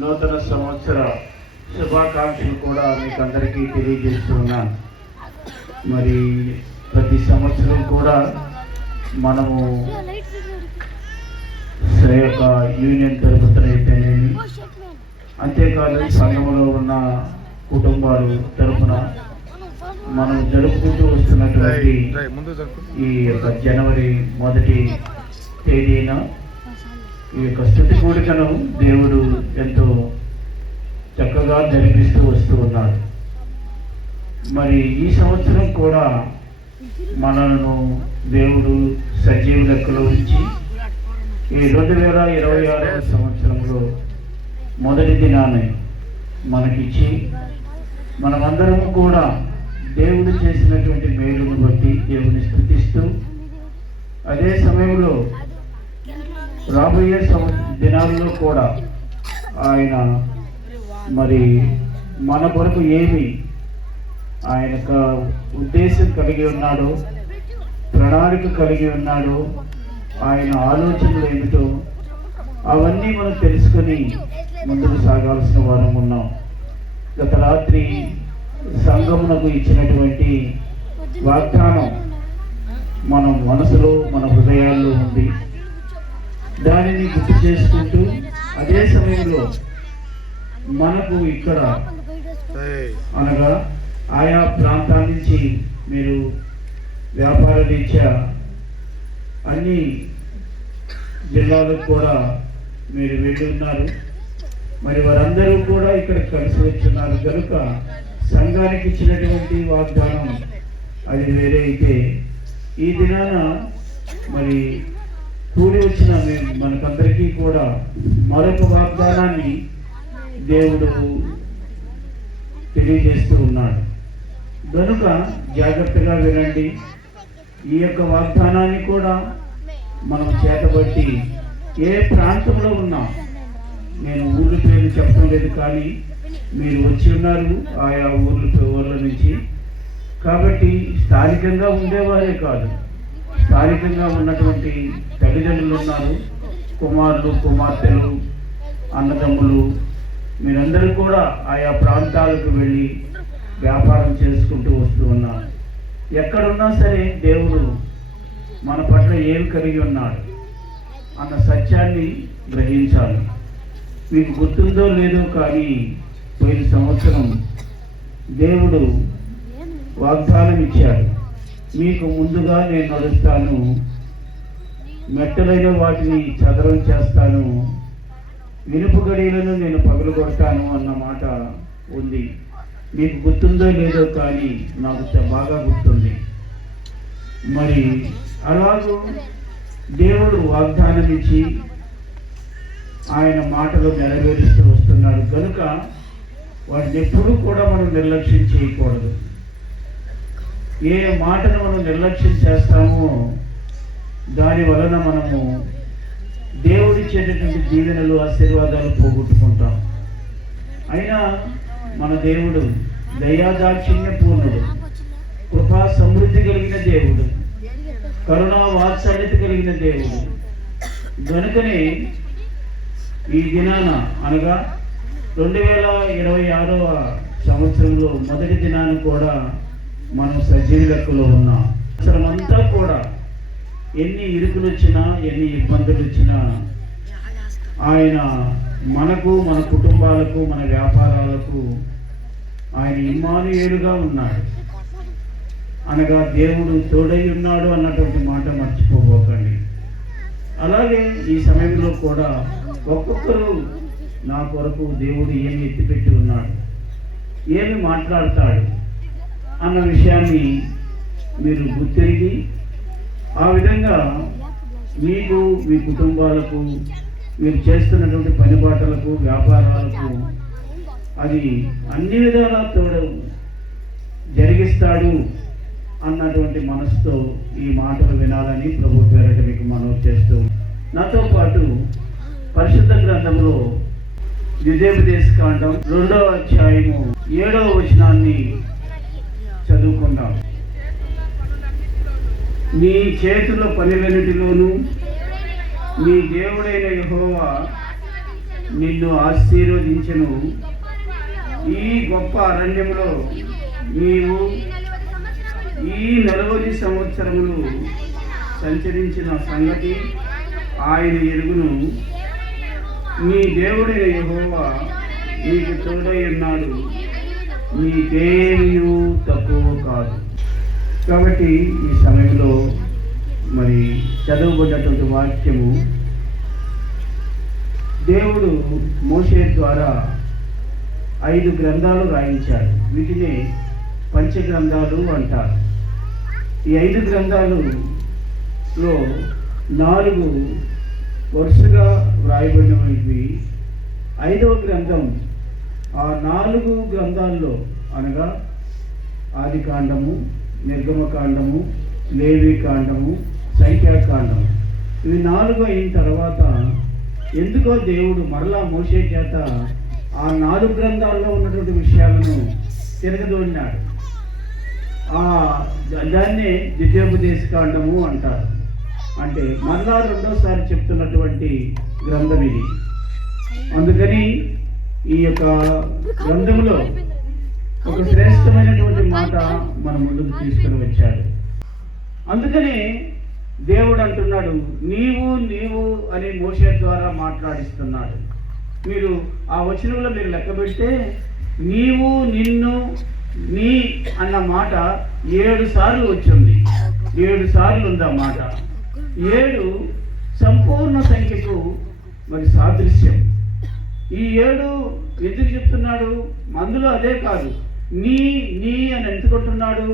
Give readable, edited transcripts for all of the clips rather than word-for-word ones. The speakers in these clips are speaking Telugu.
నూతన సంవత్సర శుభాకాంక్షలు కూడా మీకు అందరికీ తెలియజేస్తున్నాను. మరి ప్రతి సంవత్సరం కూడా మనము యొక్క యూనియన్ తరపునైతేనేమి, అంతేకాదు సంఘంలో ఉన్న కుటుంబాలు తరపున మనం జరుపుకుంటూ వస్తున్నటువంటి ఈ యొక్క జనవరి 1వ తేదీన ఈ యొక్క స్తుతి కూడికను దేవుడు ఎంతో చక్కగా జరిపిస్తూ వస్తూ ఉన్నాడు. మరి ఈ సంవత్సరం కూడా మనను దేవుడు సజీవ లెక్కలో ఉంచి ఈ 2026 సంవత్సరంలో మొదటి దినాన్ని మనకిచ్చి మనమందరం కూడా దేవుడు చేసినటువంటి మేలును బట్టి దేవుని స్తుతిస్తూ, అదే సమయంలో రాబోయే దినాల్లో కూడా ఆయన మరి మన కొరకు ఏమి ఆయన ఉద్దేశం కలిగి ఉన్నాడో, ప్రణాళిక కలిగి ఉన్నాడో, ఆయన ఆలోచనలు ఏమిటో అవన్నీ మనం తెలుసుకొని ముందుకు సాగాల్సిన వారం ఉన్నాం. గత రాత్రి సంఘమునకు ఇచ్చినటువంటి వాగ్దానం మనం మనసులో, మన హృదయాల్లో ఉంది. దానిని గుర్తు చేసుకుంటూ అదే సమయంలో మనకు ఇక్కడ అనగా ఆయా ప్రాంతాల నుంచి మీరు వ్యాపార రీత్యా అన్ని జిల్లాలకు కూడా మీరు వెళ్ళి ఉన్నారు. మరి వారందరూ కూడా ఇక్కడ కలిసి వచ్చున్నారు కనుక సంఘానికి ఇచ్చినటువంటి వాగ్దానం అది వేరే అయితే, ఈ దినాన మరి కూడి వచ్చిన మనకందరికీ కూడా మరొక వాగ్దానాన్ని దేవుడు తెలియజేస్తూ ఉన్నాడు. కనుక జాగ్రత్తగా వినండి. ఈ యొక్క వాగ్దానాన్ని కూడా మనం చేతబట్టి ఏ ప్రాంతంలో ఉన్నా, నేను ఊళ్ళ పేర్లు చెప్పడం లేదు, కానీ మీరు వచ్చి ఉన్నారు ఆయా ఊర్ల నుంచి. కాబట్టి స్థానికంగా ఉండేవారే కాదు, స్థానికంగా ఉన్నటువంటి తల్లిదండ్రులు ఉన్నారు, కుమారులు, కుమార్తెలు, అన్నదమ్ములు, మీరందరూ కూడా ఆయా ప్రాంతాలకు వెళ్ళి వ్యాపారం చేసుకుంటూ వస్తూ ఉన్నారు. ఎక్కడున్నా సరే దేవుడు మన పట్ల ఏం కలిగి ఉన్నాడు అన్న సత్యాన్ని గ్రహించాలి. మీకు గుర్తుందో లేదో కానీ పోయిన సంవత్సరం దేవుడు వాగ్దానం ఇచ్చాడు, మీకు ముందుగా నేను నడుస్తాను, మెట్టలైన వాటిని చదరం చేస్తాను, ఇనుప గడియలను నేను పగలగొడతాను అన్న మాట ఉంది. మీకు గుర్తుందో లేదో కానీ నాకు బాగా గుర్తుంది. మరి అలాగూ దేవుడు వాగ్దానం ఇచ్చి ఆయన మాటలు నెరవేరుస్తూ వస్తున్నాడు కనుక వాటిని ఎప్పుడూ కూడా మనం నిర్లక్ష్యం చేయకూడదు. ఏ మాటను మనం నిర్లక్ష్యం చేస్తామో దాని వలన మనము దేవుడిచ్చేటటువంటి దీవెనలు, ఆశీర్వాదాలు పోగొట్టుకుంటాం. అయినా మన దేవుడు దయాదాక్షిణ్య పూర్ణుడు, కృపా సమృద్ధి కలిగిన దేవుడు, కరుణా వాత్సల్యత కలిగిన దేవుడు. కనుకనే ఈ దినాన అనగా 2026వ సంవత్సరంలో మొదటి దినాన కూడా మనం సజీవ లెక్కలో ఉన్నాం. సంవత్సరమంతా కూడా ఎన్ని ఇరుకులు వచ్చినా, ఎన్ని ఇబ్బందులు వచ్చినా ఆయన మనకు, మన కుటుంబాలకు, మన వ్యాపారాలకు ఆయన ఇమ్మానుయేలుగా ఉన్నాడు. అనగా దేవుడు తోడై ఉన్నాడు అన్నటువంటి మాట మర్చిపోబోకండి. అలాగే ఈ సమయంలో కూడా ఒక్కొక్కరు నా కొరకు దేవుడు ఏమి ఎత్తిపెట్టి ఉన్నాడు, ఏమి మాట్లాడతాడు అన్న విషయాన్ని మీరు గుర్తిరిగి ఆ విధంగా మీకు, మీ కుటుంబాలకు, మీరు చేస్తున్నటువంటి పనిబాటలకు, వ్యాపారాలకు అది అన్ని విధాలా తోడు జరిగిస్తాడు అన్నటువంటి మనసుతో ఈ మాటలు వినాలని ప్రభు పేరట మీకు మనవి చేస్తూ, నాతో పాటు పరిశుద్ధ గ్రంథంలో ద్వితీయోపదేశకాండం 2వ అధ్యాయము 7వ వచనాన్ని చదువుకుందాం. నీ చేతుల పనులన్నిటిలోనూ నీ దేవుడైన యెహోవా నిన్ను ఆశీర్వదించెను. ఈ గొప్ప అరణ్యంలో నీవు ఈ 40 సంవత్సరములు సంచరించిన సంగతి ఆయన ఎరుగును. నీ దేవుడైన యెహోవా నీకు తోడై ఉన్నాడు, నీకేమీ తక్కువ కాదు. కాబట్టి ఈ సమయంలో మరి చదువుబడినటువంటి వాక్యము దేవుడు మోషే ద్వారా 5 గ్రంథాలు రాయించాడు. వీటిని పంచగ్రంథాలు అంటారు. ఈ 5 గ్రంథాలలో 4 వరుసగా వ్రాయబడినవి. 5వ గ్రంథం ఆ 4 గ్రంథాల్లో అనగా ఆదికాండము, నిర్గమకాండము, లేవీకాండము, సంఖ్యాకాండము, ఇవి 4 అయిన తర్వాత ఎందుకో దేవుడు మరలా మోషే చేత ఆ 4 గ్రంథాల్లో ఉన్నటువంటి విషయాలను తిరగదోడినాడు. దాన్నే ద్వితీయోపదేశకాండము అంటారు. అంటే మరలా రెండోసారి చెప్తున్నటువంటి గ్రంథం ఇది. అందుకని ఈ యొక్క గ్రంథంలో ఒక శ్రేష్టమైనటువంటి మాట మన ముందుకు తీసుకుని వచ్చాడు. అందుకని దేవుడు అంటున్నాడు, నీవు నీవు అని మోషే ద్వారా మాట్లాడిస్తున్నాడు. మీరు ఆ వచనంలో మీరు లెక్క పెడితే నీవు, నిన్ను, నీ అన్న మాట 7 సార్లు వచ్చింది. 7 సార్లు ఉంది ఆ మాట. 7 సంపూర్ణ సంఖ్యకు మరి సాదృశ్యం. ఈ 7 ఎందుకు చెప్తున్నాడు? అందులో అదే కాదు, నీ నీ అని ఎందుకుంటున్నాడు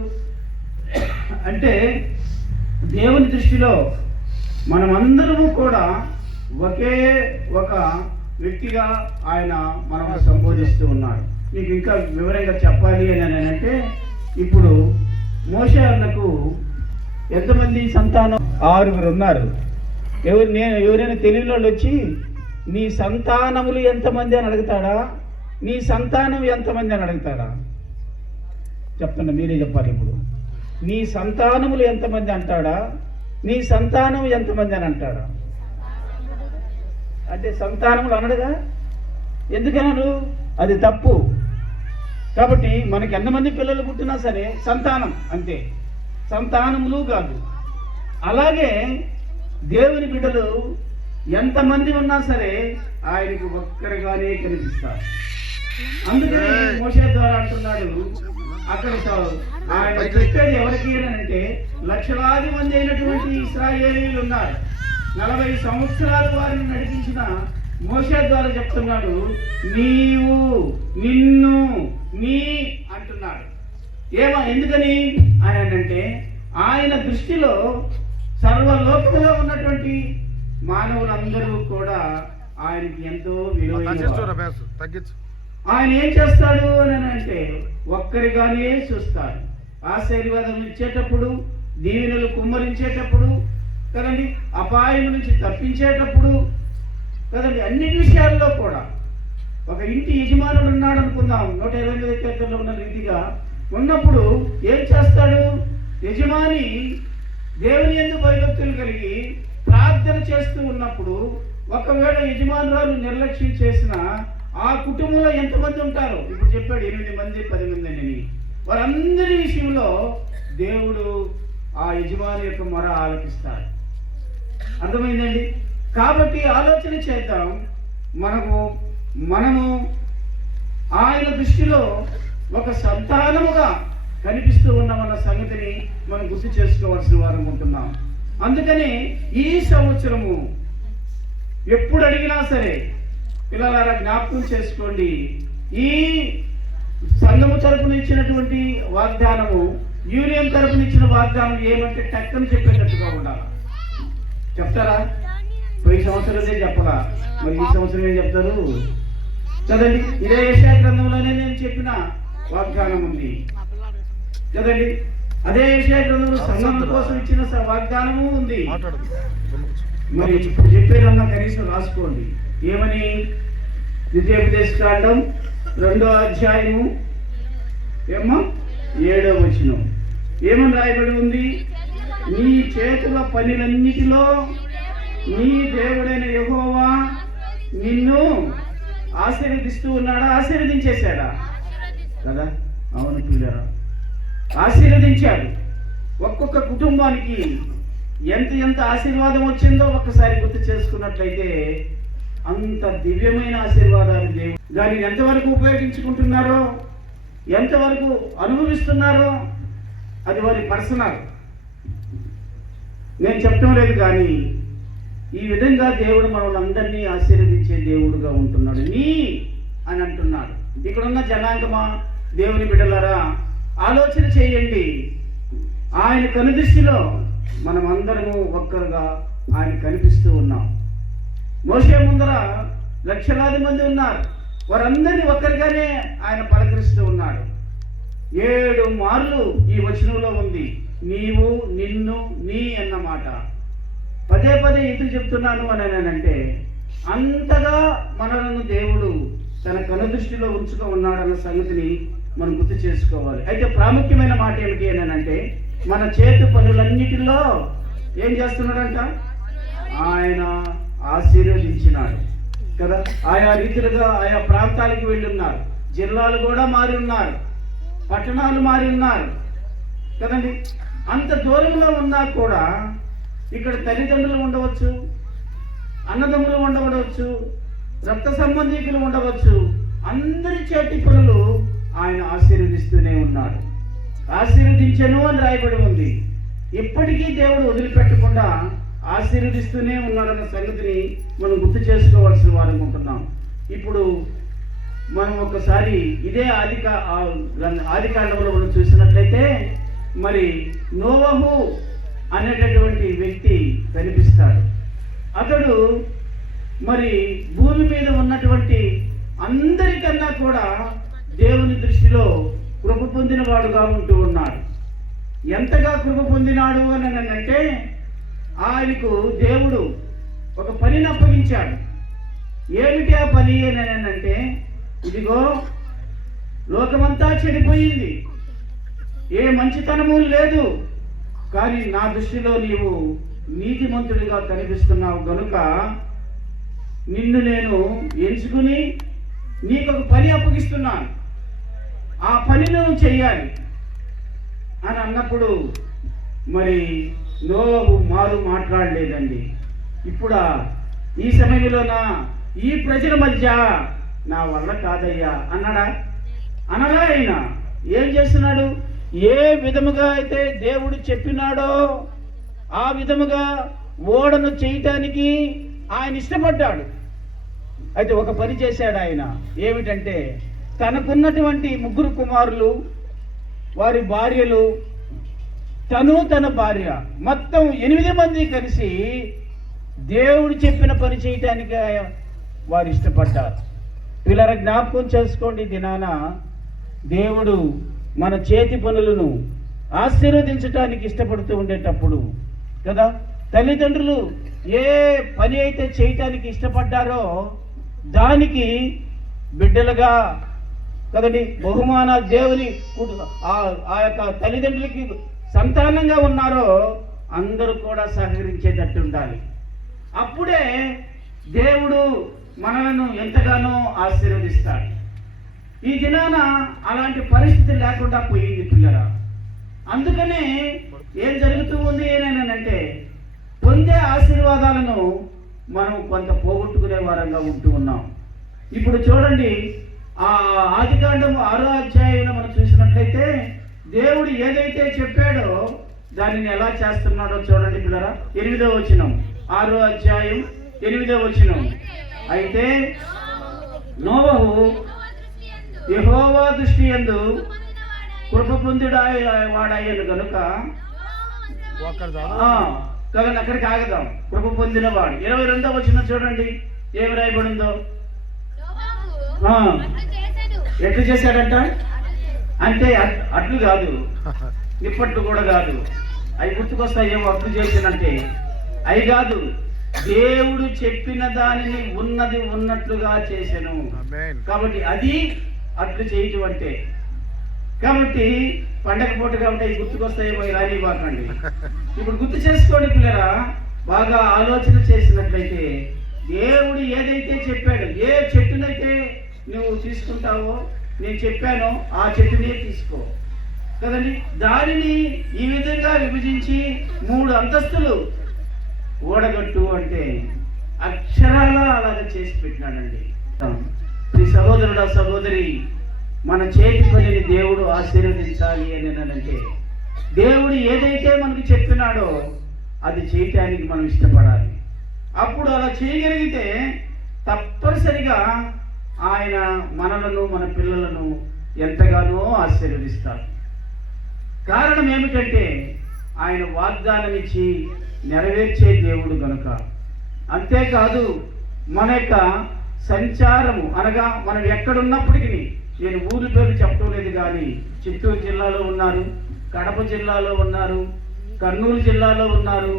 అంటే దేవుని దృష్టిలో మనమందరము కూడా ఒకే ఒక వ్యక్తిగా ఆయన మనల్ని సంబోధిస్తూ ఉన్నాడు. మీకు ఇంకా వివరంగా చెప్పాలి అని అంటే ఇప్పుడు మోషే అన్నకు ఎంతమంది సంతానం? 6 ఉన్నారు. ఎవరైనా తెలివిలో వచ్చి నీ సంతానములు ఎంతమంది అని అడుగుతాడా? నీ సంతానం ఎంతమంది అని అడుగుతాడా? చెప్తున్నా, మీరే చెప్పాలి. ఇప్పుడు నీ సంతానములు ఎంతమంది అంటాడా? నీ సంతానం ఎంతమంది అని అంటాడా? అంటే సంతానములు అనడుగా. ఎందుకన్నాడు? అది తప్పు. కాబట్టి మనకి ఎంతమంది పిల్లలు పుట్టినా సరే సంతానం అంతే, సంతానములు కాదు. అలాగే దేవుని బిడ్డలు ఎంతమంది ఉన్నా సరే ఆయనకు ఒక్కరిగానే కనిపిస్తారు. అందుకని మోషే ద్వారా అంటున్నాడు, అక్కడ ఆయన చెప్పేది ఎవరికి అంటే లక్షలాది మంది అయినటువంటి ఇశ్రాయేలీయులు ఉన్నారు. 40 సంవత్సరాలు వారిని నడిపించిన మోషే ద్వారా చెప్తున్నాడు, నీవు, నిన్ను, నీ అంటున్నాడు. ఎందుకని ఆయన అంటే ఆయన దృష్టిలో సర్వలోకంలో ఉన్నటువంటి మానవులందరూ కూడా ఆయనకి ఎంతో విలువైన. ఆయన ఏం చేస్తాడు అని అంటే ఒక్కరిగానే చూస్తాడు. ఆశీర్వాదం ఇచ్చేటప్పుడు, దీవెనలు కుమ్మరించేటప్పుడు కదండి, అపాయం నుంచి తప్పించేటప్పుడు కదండి, అన్ని విషయాల్లో కూడా ఒక ఇంటి యజమానుడు ఉన్నాడు అనుకుందాం. 128 కీర్తనలో ఉన్న రీతిగా ఉన్నప్పుడు ఏం చేస్తాడు? యజమాని దేవుని యందు భయభక్తులు కలిగి ప్రార్థన చేస్తూ ఉన్నప్పుడు ఒకవేళ యజమానురాలు నిర్లక్ష్యం చేసిన ఆ కుటుంబంలో ఎంతమంది ఉంటారు? ఇప్పుడు చెప్పాడు 8 మంది 10 మంది అని. వారందరి విషయంలో దేవుడు ఆ యజమాని యొక్క మొర ఆలకిస్తాడు. అర్థమైందండి? కాబట్టి ఆలోచన చేద్దాం. మనము ఆయన దృష్టిలో ఒక సంతానముగా కనిపిస్తూ ఉన్నామన్న సంగతిని మనం గుర్తు చేసుకోవాల్సిన వారం ఉంటున్నాం. అందుకని ఈ సంవత్సరము ఎప్పుడు అడిగినా సరే పిల్లలారా జ్ఞాపకం చేసుకోండి, ఈ సంఘము తరపున ఇచ్చినటువంటి వాగ్దానము, యూనియన్ తరపున ఇచ్చిన వాగ్దానం ఏమంటే టక్కని చెప్పేటట్టుగా ఉండాలి. చెప్తారా? పోయి సంవత్సరమే చెప్పరా, మరి ఈ సంవత్సరం ఏం చెప్తారు? కదండి, ఇదే యెషయా గ్రంథంలోనే నేను చెప్పిన వాగ్దానం ఉంది కదండి. అదే యెషయా గ్రంథంలో సంఘం కోసం ఇచ్చిన వాగ్దానము ఉంది. మరి ఇప్పుడు చెప్పేదన్నా కనీసం రాసుకోండి. ఏమని? ద్వితీయోపదేశకాండం 2వ అధ్యాయము 7వ వచనం ఏమని రాయబడి ఉంది? నీ చేతుల పనులన్నిటిలో నీ దేవుడైన యెహోవా నిన్ను ఆశీర్వదిస్తూ ఉన్నాడా, ఆశీర్వదించేశాడా? కదా, అవును పిల్లరా, ఆశీర్వదించాడు. ఒక్కొక్క కుటుంబానికి ఎంత ఆశీర్వాదం వచ్చిందో ఒక్కసారి గుర్తు చేసుకున్నట్లయితే అంత దివ్యమైన ఆశీర్వాదాలు దేవుడు. దానిని ఎంతవరకు ఉపయోగించుకుంటున్నారో, ఎంతవరకు అనుభవిస్తున్నారో అది వారి పర్సనల్. నేను చెప్పడం లేదు, కానీ ఈ విధంగా దేవుడు మనల్ని అందరినీ ఆశీర్వదించే దేవుడుగా ఉంటున్నాడు. నీ అని అంటున్నాడు. ఇక్కడున్న జనాంగమా, దేవుని బిడ్డలారా, ఆలోచన చేయండి. ఆయన కనుదృష్టిలో మనం అందరము ఒక్కరుగా ఆయన కనిపిస్తూ ఉన్నాం. మోషే ముందర లక్షలాది మంది ఉన్నారు, వారందరినీ ఒక్కరిగానే ఆయన పలకరిస్తూ ఉన్నాడు. 7 మార్లు ఈ వచనంలో ఉంది నీవు, నిన్ను, నీ అన్నమాట. పదే ఎందుకు చెప్తున్నాను అని అంటే, అంతగా మనలను దేవుడు తన కనుదృష్టిలో ఉంచుకో ఉన్నాడన్న సంగతిని మనం గుర్తు చేసుకోవాలి. అయితే ప్రాముఖ్యమైన మాట ఏమిటి అని అంటే, మన చేతి పనులన్నిటిలో ఏం చేస్తున్నాడంట? ఆయన ఆశీర్వదించినాడు కదా. ఆయా రీతిలుగా ఆయా ప్రాంతాలకు వెళ్ళి ఉన్నారు, జిల్లాలు కూడా మారి ఉన్నారు, పట్టణాలు మారి ఉన్నారు కదండి. అంత దూరంలో ఉన్నా కూడా ఇక్కడ తల్లిదండ్రులు ఉండవచ్చు, అన్నదమ్ములు ఉండవచ్చు, రక్త సంబంధీకులు ఉండవచ్చు. అందరి చేతి పనులు ఆయన ఆశీర్వదిస్తూనే ఉన్నాడు. ఆశీర్వదించను అని రాయబడి ఉంది. ఇప్పటికీ దేవుడు వదిలిపెట్టకుండా ఆశీర్వదిస్తూనే ఉన్నాడన్న సంగతిని మనం గుర్తు చేసుకోవాల్సిన వారు ఉంటున్నాం. ఇప్పుడు మనం ఒకసారి ఇదే ఆదికాండంలో మనం చూసినట్లయితే, మరి నోవహు అనేటటువంటి వ్యక్తి కనిపిస్తాడు. అతడు మరి భూమి మీద ఉన్నటువంటి అందరికన్నా కూడా దేవుని దృష్టిలో కృప పొందిన వాడుగా ఉంటూ ఉన్నాడు. ఎంతగా కృప పొందినాడు అని అంటే, ఆయనకు దేవుడు ఒక పనిని అప్పగించాడు. ఏమిటి ఆ పని అని అంటే, ఇదిగో లోకమంతా చెడిపోయింది, ఏ మంచితనము లేదు, కానీ నా దృష్టిలో నీవు నీతిమంతుడిగా కనిపిస్తున్నావు గనుక నిన్ను నేను ఎంచుకుని నీకు ఒక పని అప్పగిస్తున్నాను, ఆ పని నువ్వు చెయ్యాలి అని అన్నప్పుడు మరి నోవహు మారు మాట్లాడలేదండి. ఇప్పుడు ఈ సమయంలోనా ఈ ప్రజల మధ్య నా వల్ల కాదయ్యా అన్నాడా? అనగా ఆయన ఏం చేస్తున్నాడు? ఏ విధముగా అయితే దేవుడు చెప్పినాడో ఆ విధముగా ఓడను చేయటానికి ఆయన ఇష్టపడ్డాడు. అయితే ఒక పని చేశాడు ఆయన. ఏమిటంటే, తనకున్నటువంటి 3 కుమారులు, వారి భార్యలు, తన భార్య, మొత్తం 8 మంది కలిసి దేవుడు చెప్పిన పని చేయటానికి వారు ఇష్టపడ్డారు. పిల్లల జ్ఞాపకం చేసుకోండి, దినాన దేవుడు మన చేతి పనులను ఆశీర్వదించడానికి ఇష్టపడుతూ ఉండేటప్పుడు కదా, తల్లిదండ్రులు ఏ పని అయితే చేయటానికి ఇష్టపడ్డారో దానికి బిడ్డలుగా కదండి బహుమాన దేవుని ఆ యొక్క తల్లిదండ్రులకి సంతానంగా ఉన్నారో అందరూ కూడా సహకరించేటట్టు ఉండాలి. అప్పుడే దేవుడు మనలను ఎంతగానో ఆశీర్వదిస్తాడు. ఈ దినాన అలాంటి పరిస్థితి లేకుండా పోయింది పిల్లరా. అందుకనే ఏం జరుగుతూ ఉంది అంటే, పొందే ఆశీర్వాదాలను మనం కొంత పోగొట్టుకునే వారంగా ఉంటూ ఉన్నాం. ఇప్పుడు చూడండి, ఆ ఆదికాండం 6వ అధ్యాయంలో మనం చూసినట్లయితే దేవుడు ఏదైతే చెప్పాడో దానిని ఎలా చేస్తున్నాడో చూడండి పిల్లరా. 8వ వచనం, 6వ అధ్యాయం 8వ వచనం. అయితే నోవహు యెహోవా దృష్టి యందు కృప పొందినవాడయ్యను కనుక అక్కడికి ఆగదాం. కృప పొందినవాడు. 22వ వచనం చూడండి ఏమి రాయబడిందో. ఎట్లు చేశాడంట అంటే అట్లు కాదు, ఇప్పట్లు కూడా కాదు. అవి గుర్తుకొస్తాయేమో అట్లు చేసినంటే. అవి కాదు, దేవుడు చెప్పిన దానిని ఉన్నది ఉన్నట్లుగా చేశాను. కాబట్టి అది అట్లు చేయటం అంటే. కాబట్టి పండగ పూట కాబట్టి అవి గుర్తుకొస్తాయేమో రాని బాకండి. ఇప్పుడు గుర్తు చేసుకోండి పిల్లరా. బాగా ఆలోచన చేసినట్లయితే దేవుడు ఏదైతే చెప్పాడు, ఏ చెట్టునైతే నువ్వు తీసుకుంటావో, నేను చెప్పానో ఆ చెట్టునే తీసుకో కదండి. దానిని ఈ విధంగా విభజించి 3 అంతస్తులు ఓడగట్టు అంటే అక్షరాల అలాగే చేసి పెట్టినాడండి. ఈ సహోదరుడా సహోదరి, మన చేతి పనిని దేవుడు ఆశీర్వదించాలి అని అంటే దేవుడు ఏదైతే మనకు చెప్పినాడో అది చేయటానికి మనం ఇష్టపడాలి. అప్పుడు అలా చేయగలిగితే తప్పనిసరిగా ఆయన మనలను, మన పిల్లలను ఎంతగానో ఆశీర్వదిస్తారు. కారణం ఏమిటంటే ఆయన వాగ్దానం ఇచ్చి నెరవేర్చే దేవుడు గనుక. అంతేకాదు మన యొక్క సంచారము అనగా మనం ఎక్కడున్నప్పటికీ, నేను ఊరి పేరు చెప్పడం లేదు కానీ చిత్తూరు జిల్లాలో ఉన్నారు, కడప జిల్లాలో ఉన్నారు, కర్నూలు జిల్లాలో ఉన్నారు,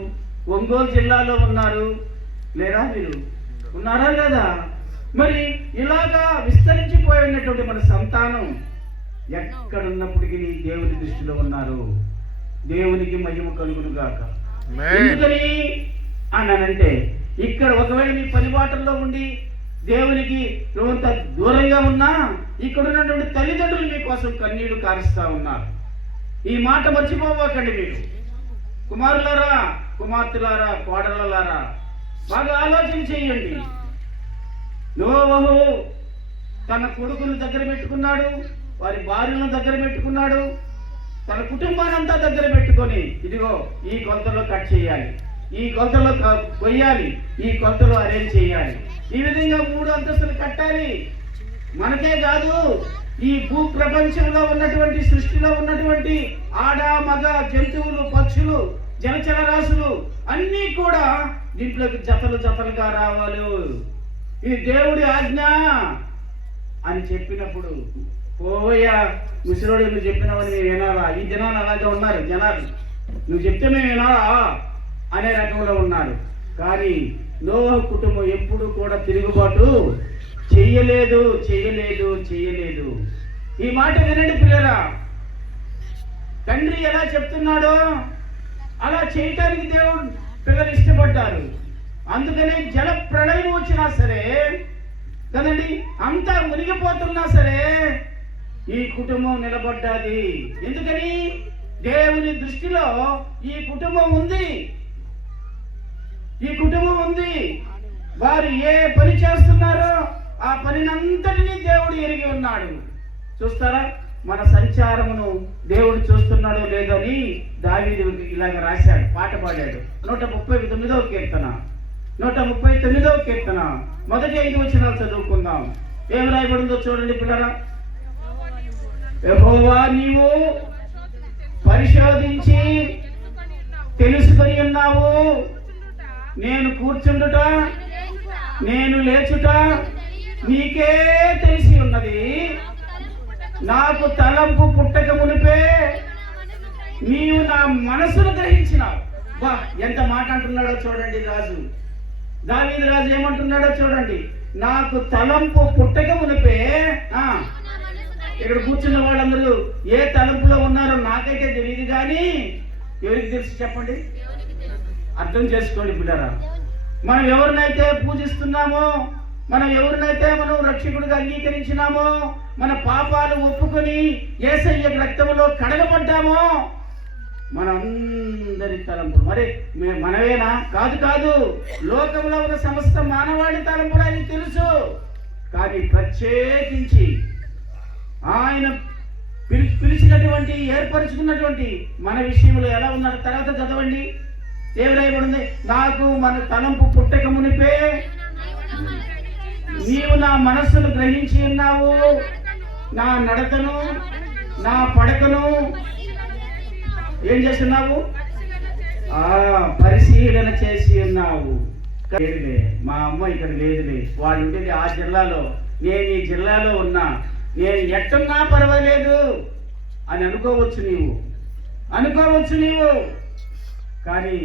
ఒంగోలు జిల్లాలో ఉన్నారు, లేరా మీరు ఉన్నారా లేదా? మరి ఇలాగా విస్తరించిపోయినటువంటి మన సంతానం ఎక్కడున్నప్పటికీ దేవుని దృష్టిలో ఉన్నారు. దేవునికి మహిమ కలుగును గాక. ఎందుకని అన్నానంటే, ఇక్కడ ఒకవేళ మీ పనిబాటల్లో ఉండి దేవునికి కొంత దూరంగా ఉన్నా ఇక్కడ ఉన్నటువంటి తల్లిదండ్రులు మీకోసం కన్నీళ్లు కారుస్తా ఉన్నారు. ఈ మాట మర్చిపోవకండి. మీరు కుమారులారా, కుమార్తెలారా, కోడళ్ళలారా, బాగా ఆలోచన చేయండి. నోవహు తన కొడుకును దగ్గర పెట్టుకున్నాడు, వారి భార్యలను దగ్గర పెట్టుకున్నాడు, తన కుటుంబాన్ని అంతా దగ్గర పెట్టుకొని, ఇదిగో ఈ కొలతలో కట్ చేయాలి, ఈ కొలతలో కొయ్యాలి, ఈ కొలతలో అరేంజ్ చేయాలి, ఈ విధంగా 3 అంతస్తులు కట్టాలి. మనకే కాదు, ఈ భూ ప్రపంచంలో ఉన్నటువంటి, సృష్టిలో ఉన్నటువంటి ఆడ మగ జంతువులు, పక్షులు, జలచర రాశులు అన్నీ కూడా దీంట్లోకి జతలు జతలుగా రావాలి. ఇది దేవుడి ఆజ్ఞ అని చెప్పినప్పుడు, పోయా ముసలోడు నువ్వు చెప్పినావని మేము వినాలా? ఈ జనాలు అలాగే ఉన్నారు. జనాలు నువ్వు చెప్తే మేము వినాలా అనే రకంలో ఉన్నారు. కానీ నోవహు కుటుంబం ఎప్పుడు కూడా తిరుగుబాటు చెయ్యలేదు, చెయ్యలేదు, చెయ్యలేదు. ఈ మాట వినండి పిల్లరా. తండ్రి ఎలా చెప్తున్నాడో అలా చేయటానికి దేవుడు పిల్లలు ఇష్టపడ్డారు. అందుకనే జల ప్రళయం వచ్చినా సరే కదండి, అంతా మునిగిపోతున్నా సరే ఈ కుటుంబం నిలబడ్డాది. ఎందుకని? దేవుని దృష్టిలో ఈ కుటుంబం ఉంది, ఈ కుటుంబం ఉంది. వారు ఏ పని చేస్తున్నారో ఆ పనినంతటినీ దేవుడు ఎరిగి ఉన్నాడు. చూస్తారా, మన సంచారమును దేవుడు చూస్తున్నాడో లేదని దావీదు ఇలాగ రాశాడు, పాట పాడాడు. 139వ కీర్తన, 139వ కీర్తన మొదటి 5 వచనాలు చదువుకుందాం. ఏం రాయబడిందో చూడండి పిల్లరా. యెహోవా నీవు పరిశోధించి తెలుసుకొని ఉన్నావు, నేను కూర్చుండుట నేను లేచుట నీకే తెలిసి ఉన్నది, నాకు తలంపు పుట్టక మునిపే నీవు నా మనసును గ్రహించినావు. బా, ఎంత మాట అంటున్నాడో చూడండి రాజు. దావీదు రాజు ఏమంటున్నాడో చూడండి. నాకు తలంపు పుట్టక మునిపే. ఇక్కడ కూర్చున్న వాళ్ళందరూ ఏ తలంపులో ఉన్నారో నాకైతే తెలియదు, కానీ ఎవరికి తెలుసు చెప్పండి? అర్థం చేసుకోండి పిల్లరా. మనం ఎవరినైతే పూజిస్తున్నామో, మనం ఎవరినైతే మనం రక్షకుడిగా అంగీకరించినామో, మన పాపాలు ఒప్పుకొని యేసయ్య రక్తంలో కడగబడ్డామో, మనందరి తలంపులు మరి మనవేనా? కాదు కాదు, లోకంలో ఉన్న సమస్త మానవాళి తలంపులు అని తెలుసు. కానీ ప్రత్యేకించి ఆయన పిలిచినటువంటి, ఏర్పరచుకున్నటువంటి మన విషయంలో ఎలా ఉన్నాడు తర్వాత చదవండి. ఏమైనా నాకు మన తలంపు పుట్టక మునిపే నీవు నా మనస్సును గ్రహించి ఉన్నావు, నా నడకను నా పడకను ఏం చేస్తున్నావు? పరిశీలన చేసి ఉన్నావు. లేదులే, మా అమ్మ ఇక్కడ లేదులే, వాళ్ళు ఉండేది ఆ జిల్లాలో, నేను ఈ జిల్లాలో ఉన్నా, నేను ఎట్టున్నా పర్వాలేదు అని అనుకోవచ్చు నీవు. కానీ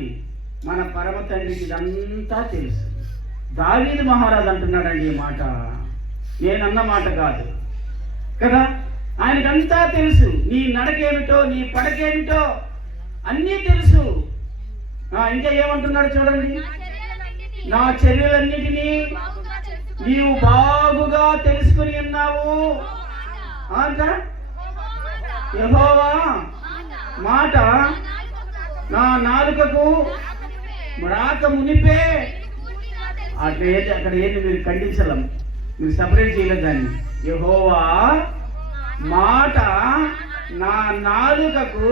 మన పరమ తండ్రికి ఇదంతా తెలుసు. దావీదు మహారాజు అంటున్నాడండి ఈ మాట, నేనన్న మాట కాదు కదా. ఆయనకంతా తెలుసు, నీ నడకేమిటో నీ పడకేమిటో అన్నీ తెలుసు. ఇంకా ఏమంటున్నాడు చూడండి. నా చర్యలన్నిటినీ నీవు బాగుగా తెలుసుకుని ఉన్నావు అంట. యెహోవా మాట నా నాలుకకు రాక మునిపే. అట్లయితే అక్కడ ఏంటి మీరు ఖండించలేం, మీరు సపరేట్ చేయలేదు దాన్ని. యెహోవా మాట నా నాలుకకు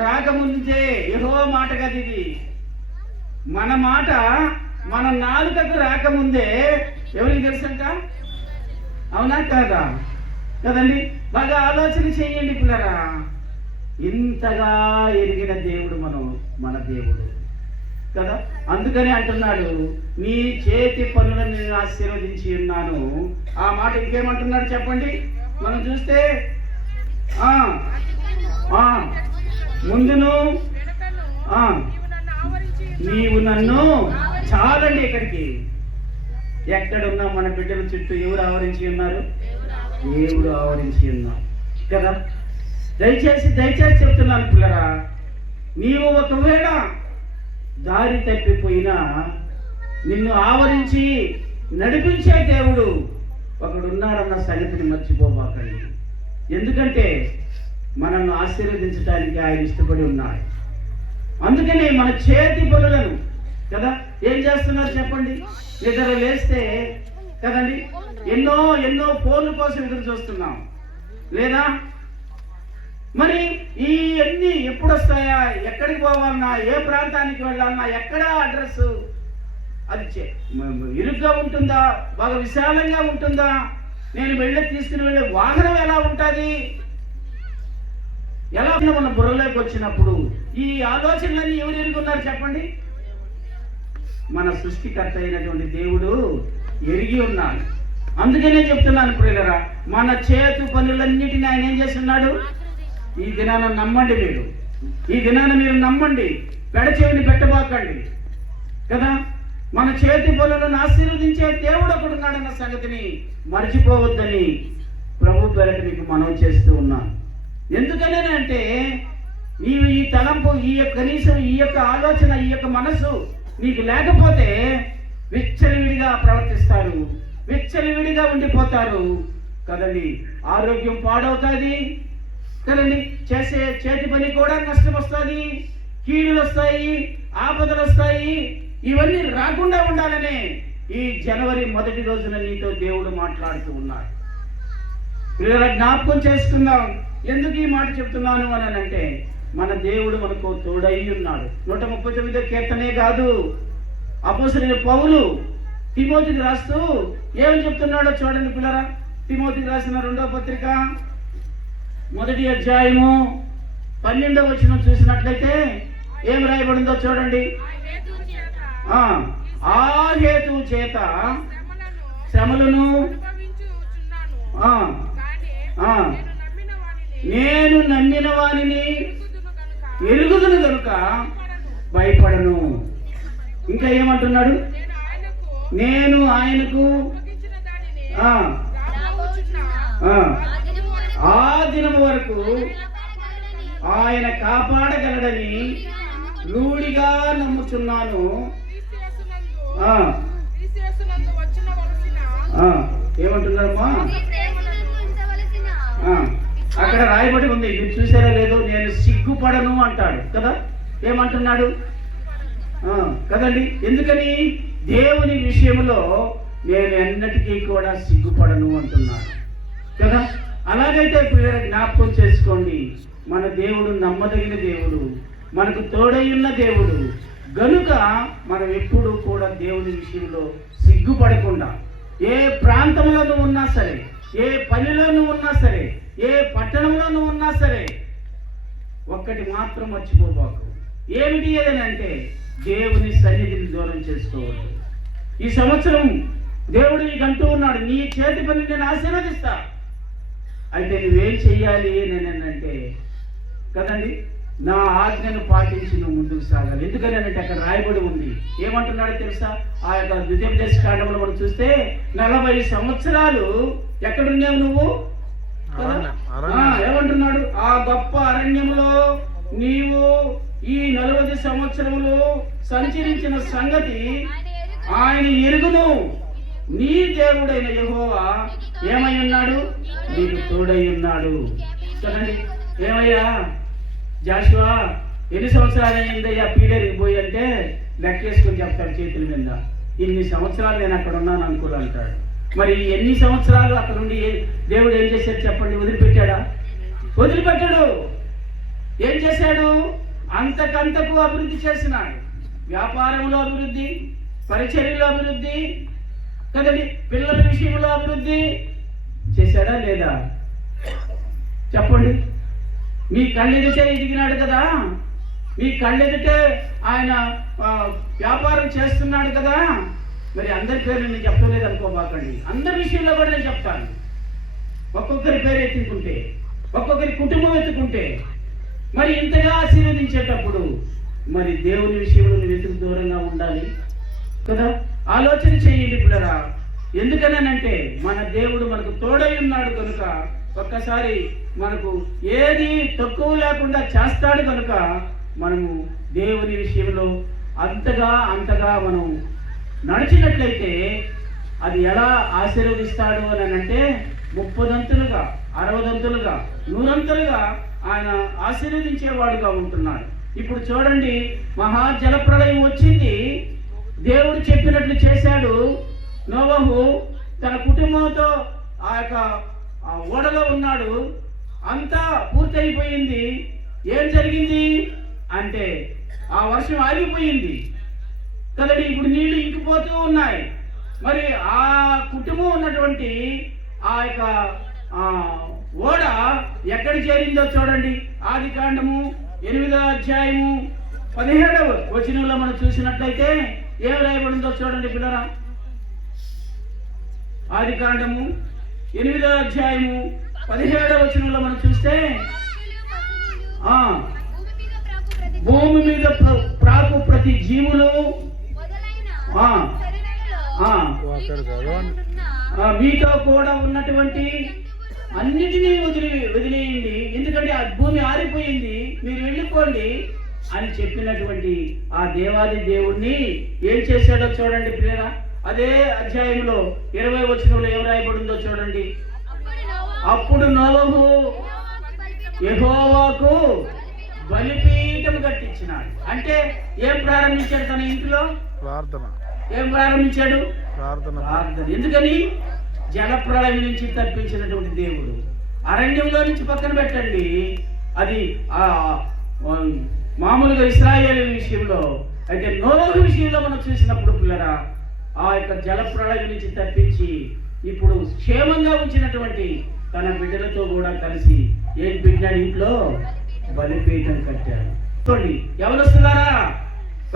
రాకముందే. యెహోవా మాట కదా ఇది, మన మాట మన నాలుకకు రాకముందే ఎవరికి తెలుసంట? అవునా కాదా? కదండి, బాగా ఆలోచన చేయండి పిల్లరా. ఇంతగా ఎరిగిన దేవుడు మన దేవుడు కదా. అందుకని అంటున్నాడు, నీ చేతి పనులను నేను ఆశీర్వదించి ఉన్నాను. ఆ మాట ఇంకేమంటున్నాడు చెప్పండి. మనం చూస్తే ముందును నీవు నన్ను, చాలండి. ఇక్కడికి ఎక్కడున్నా మన బిడ్డల చుట్టూ ఎవరు ఆవరించి ఉన్నారు? దేవుడు ఆవరించి ఉన్నారు కదా. దయచేసి చెప్తున్నాను పిల్లరా, నీవు ఒకవేళ దారి తప్పిపోయినా నిన్ను ఆవరించి నడిపించే దేవుడు ఒకడున్నాడన్న సంగతిని మర్చిపోబాకండి. ఎందుకంటే మనల్ని ఆశీర్వదించడానికి ఆయన ఇష్టపడి ఉన్నాడు. అందుకని మన చేతి పనులను కదా ఏం చేస్తున్నారు చెప్పండి. నిద్ర లేస్తే కదండి ఎన్నో ఫోన్ల కోసం ఎదురు చూస్తున్నాం లేదా? మరి ఈ అన్ని ఎప్పుడు వస్తాయా? ఎక్కడికి పోవాలన్నా, ఏ ప్రాంతానికి వెళ్ళాలన్నా, ఎక్కడ అడ్రస్ అది ఇరుగ్గా ఉంటుందా, బాగా విశాలంగా ఉంటుందా, నేను తీసుకుని వెళ్ళే వాహనం ఎలా ఉంటుంది, ఎలా మన బుర్రలోకి వచ్చినప్పుడు ఈ ఆలోచనలన్నీ ఎవరు ఎరుగున్నారు చెప్పండి? మన సృష్టికర్త అయినటువంటి దేవుడు ఎరిగి ఉన్నాడు. అందుకనే చెప్తున్నాను ప్రియులరా, మన చేతు పనులన్నిటిని ఆయన ఏం చేస్తున్నాడు? ఈ దినాన నమ్మండి, మీరు నమ్మండి, పెడచెవిని పెట్టబాకండి కదా. మన చేతి పనులను ఆశీర్వదించే దేవుడు ఒకడున్నాడన్న సంగతిని మర్చిపోవద్దని ప్రభు పేరట మీకు మనవి చేస్తూ ఉన్నాను. ఎందుకనేనంటే నీవు ఈ తలంపు, కనీసం ఈ యొక్క ఆలోచన, ఈ యొక్క మనసు నీకు లేకపోతే విచ్చలవిడిగా ప్రవర్తిస్తారు, విచ్చలవిడిగా ఉండిపోతారు కదండి. ఆరోగ్యం పాడవుతుంది కదండి, చేసే చేతి పని కూడా నష్టం వస్తుంది, కీడులు వస్తాయి, ఆపదలు వస్తాయి. ఇవన్నీ రాకుండా ఉండాలనే ఈ జనవరి 1 రోజున నీతో దేవుడు మాట్లాడుతూ ఉన్నాడు. పిల్లల జ్ఞాపకం చేసుకుందాం. ఎందుకు ఈ మాట చెప్తున్నాను అని అంటే, మన దేవుడు మనకు తోడై ఉన్నాడు. 139 కీర్తనే కాదు, అపోస్తలుడైన పౌలు తిమోతికి రాస్తూ ఏమని చెప్తున్నాడో చూడండి పిల్లరా. తిమోతికి రాసిన 2వ పత్రిక 1వ అధ్యాయము 12వ వచనం చూసినట్లయితే ఏం రాయబడిందో చూడండి. ఆ హేతు చేత శ్రమలను నేను నమ్మిన వానిని ఎరుగుదును కనుక భయపడను. ఇంకా ఏమంటున్నాడు? నేను ఆయనకు ఆ దినము వరకు ఆయన కాపాడగలడని రూఢిగా నమ్ముచున్నాను. ఏమంటున్నారమ్మా? అక్కడ రాయబడి ఉంది, మీరు చూసారా లేదు? నేను సిగ్గుపడను అంటాడు కదా. ఏమంటున్నాడు కదండి? ఎందుకని? దేవుని విషయంలో నేను ఎన్నటికీ కూడా సిగ్గుపడను అంటున్నాడు కదా. అలాగైతే జ్ఞాపకం చేసుకోండి, మన దేవుడు నమ్మదగిన దేవుడు, మనకు తోడై ఉన్న దేవుడు గనుక మనం ఎప్పుడు కూడా దేవుని విషయంలో సిగ్గుపడకుండా, ఏ ప్రాంతంలో ఉన్నా సరే, ఏ పనిలోనూ ఉన్నా సరే, ఏ పట్టణంలోనూ ఉన్నా సరే, ఒక్కటి మాత్రం మర్చిపోబాకు. ఏమిటి ఏదనంటే దేవుని సన్నిధిని దూరం చేసుకోవద్దు. ఈ సంవత్సరం దేవుడు నీకు అంటూ ఉన్నాడు, నీ చేతి పని నేను ఆశీర్వదిస్తా. అయితే నువ్వేం చెయ్యాలి నేనంటే కదండి, నా ఆజ్ఞను పాటించి నువ్వు ముందుకు సాగాలి. ఎందుకని అంటే అక్కడ రాయబడి ఉంది. ఏమంటున్నాడో తెలుసా? ఆ యొక్క ద్వితీయోపదేశ కాండంలో మనం చూస్తే 40 సంవత్సరాలు ఎక్కడున్నావు నువ్వు? ఏమంటున్నాడు? ఆ గొప్ప అరణ్యంలో నీవు ఈ 40 సంవత్సరములు సంచరించిన సంగతి ఆయన ఎరుగును, నీ దేవుడైన యెహోవా ఏమై ఉన్నాడు, నీకు తోడై ఉన్నాడు. చూడండి, ఏమయ్యా జాషువా ఎన్ని సంవత్సరాలు అయిందయ్యా పీడేరికి పోయి అంటే లెక్కేసుకొని చెప్తాడు చేతుల మీద. ఇన్ని సంవత్సరాలు నేను అక్కడ ఉన్నాను అనుకోలు అంటాడు. మరి ఎన్ని సంవత్సరాలు అక్కడ ఉండి దేవుడు ఏం చేశాడు చెప్పండి? వదిలిపెట్టాడా? వదిలిపెట్టాడు. ఏం చేశాడు? అంతకంతకు అభివృద్ధి చేసినాడు. వ్యాపారంలో అభివృద్ధి, పరిచర్యలో అభివృద్ధి, కదండి, పిల్లల విషయంలో అభివృద్ధి చేశాడా లేదా చెప్పండి? మీ కళ్ళెదుటే ఎదిగినాడు కదా, మీ కళ్ళెదుటే ఆయన వ్యాపారం చేస్తున్నాడు కదా. మరి అందరి పేర్లు నేను చెప్పలేదు అనుకోబాకండి, అందరి విషయంలో కూడా నేను చెప్తాను. ఒక్కొక్కరి పేరు ఎత్తుకుంటే, ఒక్కొక్కరి కుటుంబం ఎత్తుకుంటే, మరి ఇంతగా ఆశీర్వదించేటప్పుడు మరి దేవుని విషయంలో నువ్వు ఎందుకు దూరంగా ఉండాలి కదా? ఆలోచన చేయండి పిల్లరా. ఎందుకనంటే మన దేవుడు మనకు తోడై ఉన్నాడు కనుక ఒక్కసారి మనకు ఏది తక్కువ లేకుండా చేస్తాడు కనుక మనము దేవుని విషయంలో అంతగా మనం నడిచినట్లయితే అది ఎలా ఆశీర్వదిస్తాడు అని అంటే 30దంతులుగా, 60దంతులుగా, 100ంతులుగా ఆయన ఆశీర్వదించేవాడుగా ఉంటున్నాడు. ఇప్పుడు చూడండి, మహాజలప్రళయం వచ్చింది, దేవుడు చెప్పినట్లు చేశాడు. నోవహు తన కుటుంబంతో ఆ యొక్క ఓడలో ఉన్నాడు. అంతా పూర్తయిపోయింది. ఏం జరిగింది అంటే ఆ వర్షం ఆగిపోయింది కదండి. ఇప్పుడు నీళ్లు ఇంకిపోతూ ఉన్నాయి. మరి ఆ కుటుంబం ఉన్నటువంటి ఆ యొక్క ఓడ ఎక్కడ చేరిందో చూడండి. ఆదికాండము 8వ అధ్యాయము 17వ వచనంలో మనం చూసినట్లయితే ఏం రాయబడిందో చూడండి పిల్లరా. ఆదికాండము 8వ అధ్యాయము 17వ వచనంలో మనం చూస్తే భూమి మీద ప్రాకు ప్రతి జీవులు మీతో కూడా ఉన్నటువంటి అన్నిటినీ వదిలేయండి, ఎందుకంటే ఆ భూమి ఆరిపోయింది, మీరు వెళ్ళిపోండి అని చెప్పినటువంటి ఆ దేవాది దేవుణ్ణి ఏం చేశాడో చూడండి ప్రియరా. అదే అధ్యాయంలో 20వ వచనంలో ఏం రాయబడిందో చూడండి. అప్పుడు నోవహు యెహోవాకు బలిపీఠం కట్టించినాడు. అంటే ఏం ప్రారంభించాడు? తన ఇంట్లో ప్రార్థన. ఏం ప్రారంభించాడు? ప్రార్థన. ఎందుకని? జలప్రళయం నుంచి తప్పించినటువంటి దేవుడు. అరణ్యంలో నుంచి పక్కన పెట్టండి, అది మామూలుగా ఇశ్రాయేలు విషయంలో. అయితే నోవహు విషయంలో మనం చూసినప్పుడు పిల్లరా, ఆ యొక్క జలప్రళయం నుంచి తప్పించి ఇప్పుడు క్షేమంగా ఉంచినటువంటి తన బిడ్డలతో కూడా కలిసి ఏం పెట్టాడు? ఇంట్లో బలిపీఠం కట్టాడు. చూడండి యవనస్తులారా,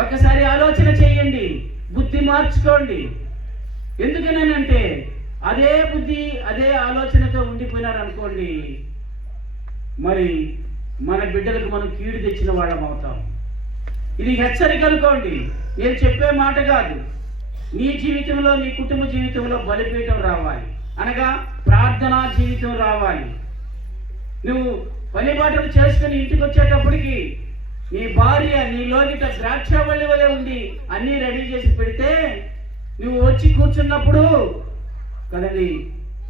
ఒక్కసారి ఆలోచన చేయండి, బుద్ధి మార్చుకోండి. ఎందుకనంటే అదే బుద్ధి అదే ఆలోచనతో ఉండిపోయినారు అనుకోండి, మరి మన బిడ్డలకు మనం కీడు తెచ్చిన వాళ్ళం అవుతాం. ఇది హెచ్చరిక అనుకోండి, నేను చెప్పే మాట కాదు. నీ జీవితంలో, నీ కుటుంబ జీవితంలో బలిపీఠం రావాలి, అనగా ప్రార్థనా జీవితం రావాలి. నువ్వు పని బాటలు చేసుకుని ఇంటికి వచ్చేటప్పటికి నీ భార్య నీ లోగిట ద్రాక్షవల్లి వలె ఉండి అన్నీ రెడీ చేసి పెడితే నువ్వు వచ్చి కూర్చున్నప్పుడు కదండి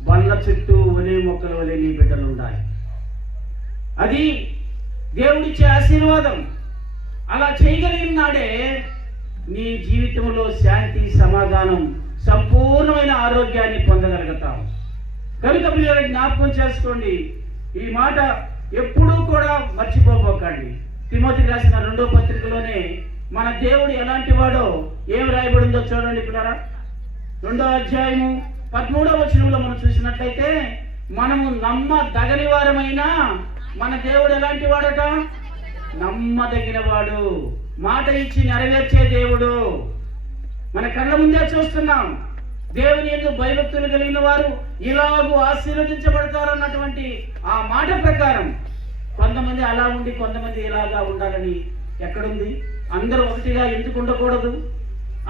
బల్ల చుట్టూ ఒలే మొక్కల వలె నీ బిడ్డలు ఉండాలి. అది దేవుడిచ్చే ఆశీర్వాదం. అలా చేయగలిగిన నాడే నీ జీవితంలో శాంతి, సమాధానం, సంపూర్ణమైన ఆరోగ్యాన్ని పొందగలుగుతాం. కనుక పిల్లలు జ్ఞాపకం చేసుకోండి, ఈ మాట ఎప్పుడూ కూడా మర్చిపోకండి. తిమోతికి రాసిన 2వ పత్రికలోనే మన దేవుడు ఎలాంటి వాడో ఏం రాయబడిందో చూడండి పిల్లరా. 2వ అధ్యాయము 13వ వచనంలో మనం చూసినట్లయితే, మనము నమ్మదగని వారమైనా మన దేవుడు ఎలాంటి వాడట? నమ్మదగిన వాడు, మాట ఇచ్చి నెరవేర్చే దేవుడు. మన కళ్ళ ముందే చూస్తున్నాం. దేవుని యందు భయభక్తులు కలిగిన వారు ఇలాగూ ఆశీర్వదించబడతారన్నటువంటి ఆ మాట ప్రకారం కొంతమంది అలా ఉండి కొంతమంది ఇలాగా ఉండాలని ఎక్కడుంది? అందరూ ఒకటిగా ఎందుకు ఉండకూడదు?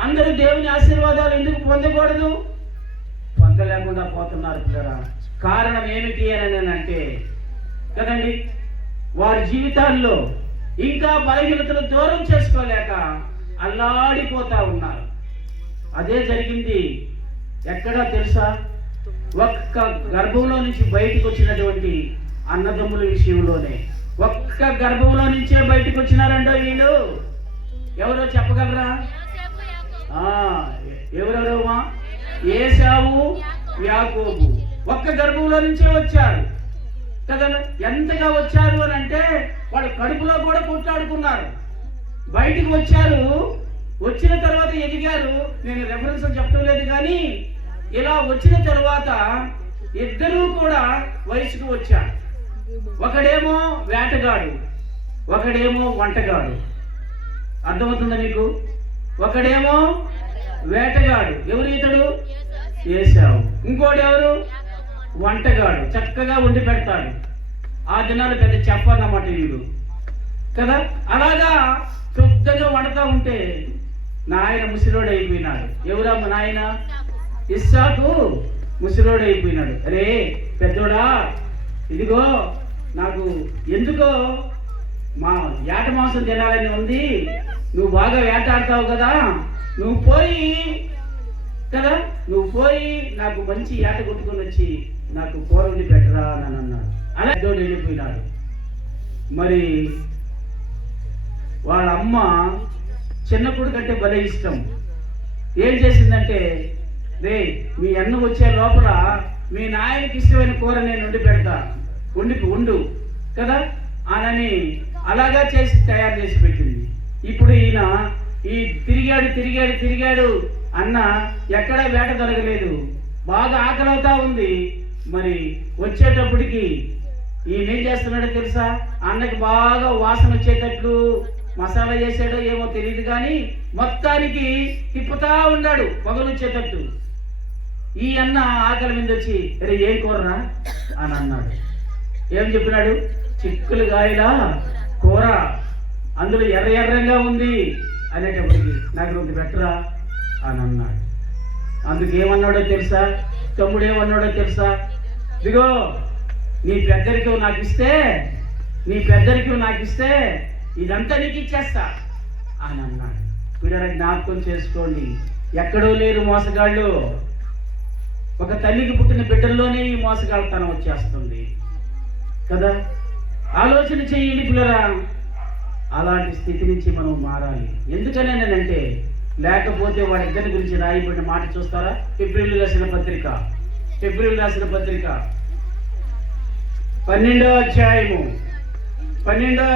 అందరూ దేవుని ఆశీర్వాదాలు ఎందుకు పొందకూడదు? పొందలేకుండా పోతున్నారు పిల్లరా. కారణం ఏమిటి అని అంటే కదండి, వారి జీవితాల్లో ఇంకా బలహీనతలు దూరం చేసుకోలేక అల్లాడిపోతా ఉన్నారు. అదే జరిగింది. ఎక్కడా తెలుసా? ఒక్క గర్భంలో నుంచి బయటకు వచ్చినటువంటి అన్నదమ్ముల విషయంలోనే. ఒక్క గర్భంలో నుంచే బయటకు వచ్చినారండో వీళ్ళు. ఎవరో చెప్పగలరా? ఎవరెవరమ్మా? ఏశావు, యాకోబు. ఒక్క గర్భంలో నుంచే వచ్చారు కదా. ఎంతగా వచ్చారు అని అంటే వాడు కడుపులో కూడా కొట్లాడుకున్నారు. బయటికి వచ్చారు, వచ్చిన తర్వాత ఎదిగారు. నేను రెఫరెన్స్ చెప్పడం లేదు, కానీ ఇలా వచ్చిన తర్వాత ఇద్దరూ కూడా వయసుకు వచ్చారు. ఒకడేమో వేటగాడు, ఒకడేమో వంటగాడు. అర్థమవుతుందా మీకు? ఒకడేమో వేటగాడు, ఎవరు ఇతడు? ఏశావు. ఇంకోటి ఎవరు? వంటగాడు, చక్కగా వండి పెడతాడు. ఆ దినాలు పెద్ద చెప్పన్నమాట వీడు కదా. అలాగా శుద్ధంగా వండుతూ ఉంటే నాయన ముసిలోడు అయిపోయినాడు. ఎవరమ్మ నాయన? ఇస్సాకు ముసిలోడు అయిపోయినాడు. అరే పెద్దోడా, ఇదిగో నాకు ఎందుకో మా వేట మాంసం తినాలని ఉంది, నువ్వు బాగా వేటాడతావు కదా, నువ్వు పోయి నాకు మంచి ఏట కొట్టుకొని వచ్చి నాకు కూర వండి పెట్టరా అని అన్నాడు. అలా పెద్దోడు వెళ్ళిపోయినాడు. మరి వాళ్ళ అమ్మ చిన్న కొడుకంటే భలే ఇష్టం. ఏం చేసిందంటే, రే మీ అన్న వచ్చే లోపల మీ నాయనకి ఇష్టమైన కూర నేను వండి పెడతా, ఉండు కదా అనని అలాగా చేసి తయారు చేసి పెట్టింది. ఇప్పుడు ఈయన తిరిగాడు అన్న ఎక్కడా వేట దొరకలేదు, బాగా ఆకలి అవుతా ఉంది. మరి వచ్చేటప్పటికి ఈయన ఏం చేస్తున్నాడో తెలుసా? అన్నకి బాగా వాసన వచ్చేటట్లు మసాలా చేసాడో ఏమో తెలియదు, కానీ మొత్తానికి తిప్పుతా ఉన్నాడు పొగలు వచ్చేటట్టు. ఈ అన్న ఆకలి మీద వచ్చి అరే ఏం కూరరా అని అన్నాడు. ఏం చెప్పినాడు? చిక్కులు గాయల కూర, అందులో ఎర్రగా ఉంది అనేటప్పటికి నాకు రెండు పెట్టరా అని అన్నాడు. అందుకేమన్నాడో తెలుసా? తమ్ముడు ఏమన్నాడో తెలుసా? ఇదిగో నీ పెద్దరికం నాకు ఇస్తే ఇదంతా నీకు ఇచ్చేస్తా అని అన్నాడు. పిల్లల జ్ఞాపకం చేసుకోండి, ఎక్కడో లేరు మోసగాళ్ళు. ఒక తల్లికి పుట్టిన బిడ్డల్లోనే ఈ మోసగాళ్ళతనం వచ్చేస్తుంది కదా. ఆలోచన చేయండి పిల్లరా, అలాంటి స్థితి నుంచి మనం మారాలి. ఎందుకనేనంటే లేకపోతే వాడిద్దరి గురించి రాయబడిన మాట చూస్తారా? ఫిబ్రవరి రాసిన పత్రిక 12వ అధ్యాయము 15వ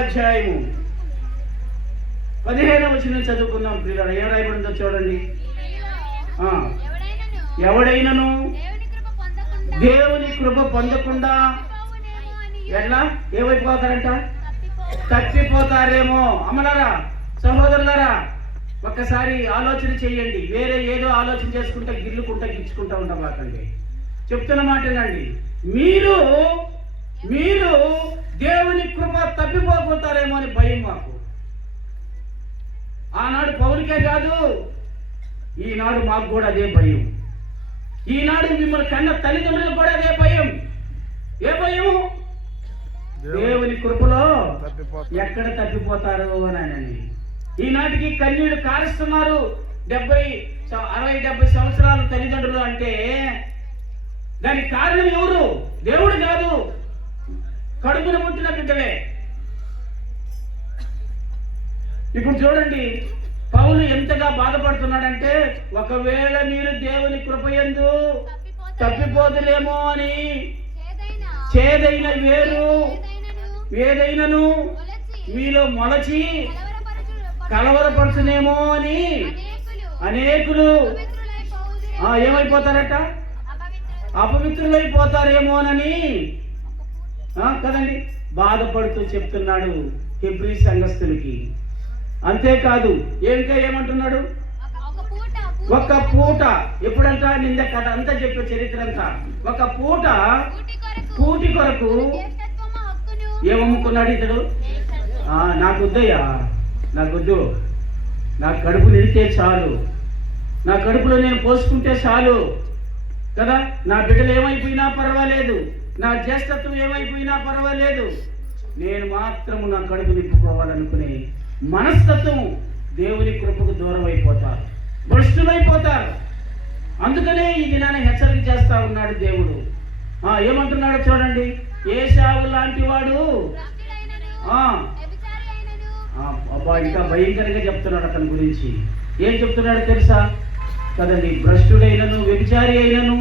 వచనం చదువుకుందాం పిల్లలు. ఏం రాయబడిందో చూడండి. ఎవడైనను దేవుని కృప పొందకుండా ఎట్లా ఏమైపోతారంట? తప్పిపోతారేమో. అమ్మలారా, సహోదరులారా, ఒక్కసారి ఆలోచన చేయండి. వేరే ఏదో ఆలోచన చేసుకుంటా గిచ్చుకుంటా ఉండబాకండి. చెప్తున్న మాట వినండి. మీరు దేవుని కృప తప్పిపోతారేమో అని భయం మాకు. ఆనాడు పౌలుకే కాదు, ఈనాడు మాకు కూడా అదే భయం. ఈనాడు మిమ్మల్ని కన్న తల్లిదండ్రులకు కూడా అదే భయం. ఏ భయం? దేవుని కృపలో ఎక్కడ తప్పిపోతారు అని. ఈనాటికి కన్నీళ్లు కారుస్తున్నారు. 60-70 సంవత్సరాలు తల్లిదండ్రులు అంటే దానికి కారణం ఎవరు? దేవుడు కాదు, కడుపున పుట్టిన బిడ్డలే. ఇప్పుడు చూడండి, పౌలు ఎంతగా బాధపడుతున్నాడంటే, ఒకవేళ మీరు దేవుని కృపయందు తప్పిపోతులేమో అని చేదైన వేరు ఏదైనను మీలో మొలచి కలవరపరచునేమో అని అనేకులు ఏమైపోతారట? అపవిత్రులైపోతారేమోనని కదండి బాధపడుతూ చెప్తున్నాడు హెబ్రీ సంఘస్థులకి. అంతేకాదు ఇంకా ఏమంటున్నాడు? ఒక పూట ఎప్పుడంతా నింద కథ అంతా చెప్పే చరిత్ర అంతా. ఒక పూట కూటి కొరకు ఏమమ్ముకున్నాడు ఇతడు? నాకొద్దయ్యా, నాకొద్దు, నా కడుపు నిండితే చాలు, నా కడుపులో నేను పోసుకుంటే చాలు కదా. నా బిడ్డలు ఏమైపోయినా పర్వాలేదు, నా జ్యేష్ఠత్వం ఏమైపోయినా పర్వాలేదు, నేను మాత్రము నా కడుపు నింపుకోవాలనుకునే మనస్తత్వం దేవుని కృపకు దూరం అయిపోతారు, భ్రష్టులైపోతారు. అందుకనే ఈ దినాన్ని హెచ్చరిక చేస్తా ఉన్నాడు దేవుడు. ఏమంటున్నాడో చూడండి. ఏశావు లాంటి వాడు అబ్బా ఇంకా భయంకరంగా చెప్తున్నాడు అతని గురించి. ఏం చెప్తున్నాడో తెలుసా కదండి? భ్రష్టుడైనను వ్యభిచారి అయినను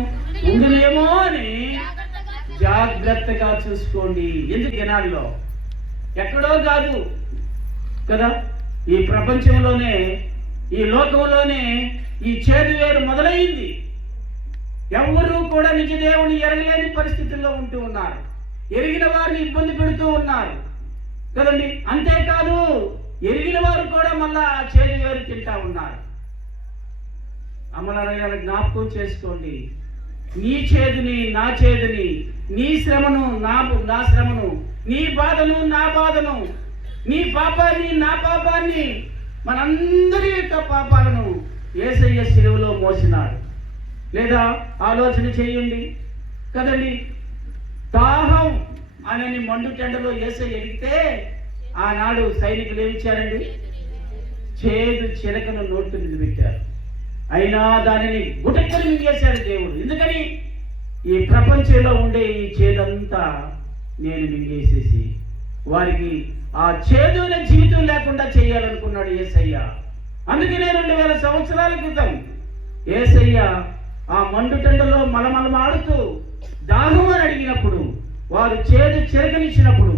ఉండునేమో అని జాగ్రత్తగా చూసుకోండి. ఎందుకు దినాల్లో ఎక్కడో కాదు కదా, ఈ ప్రపంచంలోనే, ఈ లోకంలోనే ఈ చేదు వేరు మొదలైంది. ఎవరు కూడా నిజ దేవుని ఎరగలేని పరిస్థితుల్లో ఉంటూ ఉన్నారు. ఎరిగిన వారిని ఇబ్బంది పెడుతూ ఉన్నారు కదండి. అంతేకాదు ఎరిగిన వారు కూడా మళ్ళా ఆ చేదు వేరు తింటా ఉన్నారు. అమలారాయణ జ్ఞాపకం చేసుకోండి. నీ చేదుని నా చేదుని, నీ శ్రమను నా శ్రమను, నీ బాధను నా బాధను, నీ పాపాన్ని నా పాపాన్ని, మనందరి యొక్క పాపాలను యేసయ్య శిలువలో మోసినాడు. లేదా ఆలోచన చేయండి కదండి. దాహం అనని మండు టెండలో యేసయ్య ఎగితే ఆనాడు సైనికులు ఏమిచ్చారండి? చేదు చిలకను నోటు మీద పెట్టారు. అయినా దానిని గుటక్కలు మింగేశాడు దేవుడు. ఎందుకని? ఈ ప్రపంచంలో ఉండే ఈ చేదంతా నేను మింగేసేసి వారికి ఆ చేదున జీవితం లేకుండా చేయాలనుకున్నాడు యేసయ్య. అందుకనే 2000 సంవత్సరాల క్రితం యేసయ్య ఆ మండుటెండలో మలమలమాడుతూ దాహం అని అడిగినప్పుడు, వారు చేదు చిరకనిచ్చినప్పుడు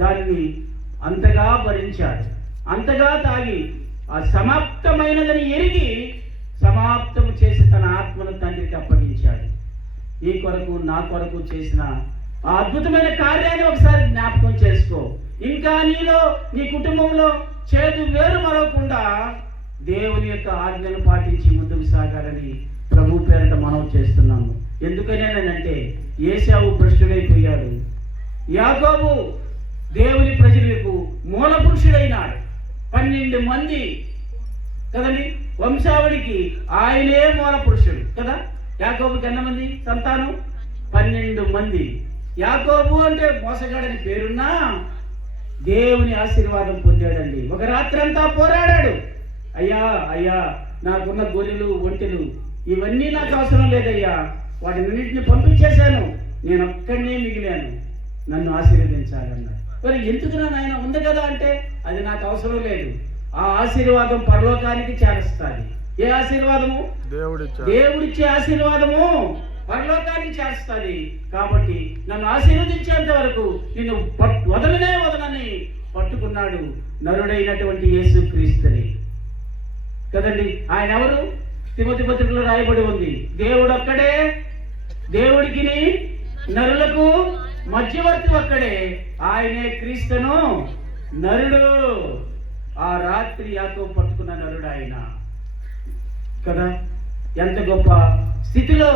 దానిని అంతగా భరించాడు, అంతగా తాగి ఆ సమాప్తమైనదని ఎరిగి సమాప్తము చేసి తన ఆత్మను తండ్రికి అప్పగించాడు. ఈ కొరకు నా కొరకు చేసిన ఆ అద్భుతమైన కార్యాన్ని ఒకసారి జ్ఞాపకం చేసుకో. ఇంకా నీలో నీ కుటుంబంలో చేదు వేరు మరవకుండా దేవుని యొక్క ఆజ్ఞను పాటించి ముందుకు సాగాలని ప్రభు పేరిట మనం చేస్తున్నాము. ఎందుకనేనంటే ఏశావు భ్రష్టుడైపోయాడు, యాకోబు దేవుని ప్రజలకు మూల పురుషుడైనాడు. 12 మంది కదండి వంశావళికి ఆయనే మూల పురుషుడు కదా. యాకోబుకి ఎంతమంది సంతానం? 12 మంది. యాకోబు అంటే మోసగాడని పేరున్నా దేవుని ఆశీర్వాదం పొందాడండి. ఒక రాత్రి అంతా పోరాడాడు. అయ్యా అయ్యా, నాకున్న గొర్రెలు ఒంటెలు ఇవన్నీ నాకు అవసరం లేదయ్యా, వాటిన్నింటిని పంపించేశాను, నేను ఒక్కడనే మిగిలాను, నన్ను ఆశీర్వదించాలన్నాడు. మరి ఎందుకు నాయన ఉంది కదా అంటే, అది నాకు అవసరం లేదు, ఆ ఆశీర్వాదం పరలోకానికి చేరుస్తుంది. ఏ ఆశీర్వాదము? దేవుడిచ్చే ఆశీర్వాదము పరలోకానికి చేస్తుంది. కాబట్టి నన్ను ఆశీర్వదించేంత వరకు నిన్ను వదలనని పట్టుకున్నాడు నరుడైనటువంటి యేసుక్రీస్తుని కదండి. ఆయన ఎవరు? తిమోతి పత్రికలో రాయబడి ఉంది, దేవుడు ఒక్కడే, దేవుడికి నరులకు మధ్యవర్తి ఒక్కడే, ఆయనే క్రీస్తును నరుడు. ఆ రాత్రి యాకోబు పట్టుకున్న నరుడు ఆయన కదా. ఎంత గొప్ప స్థితిలో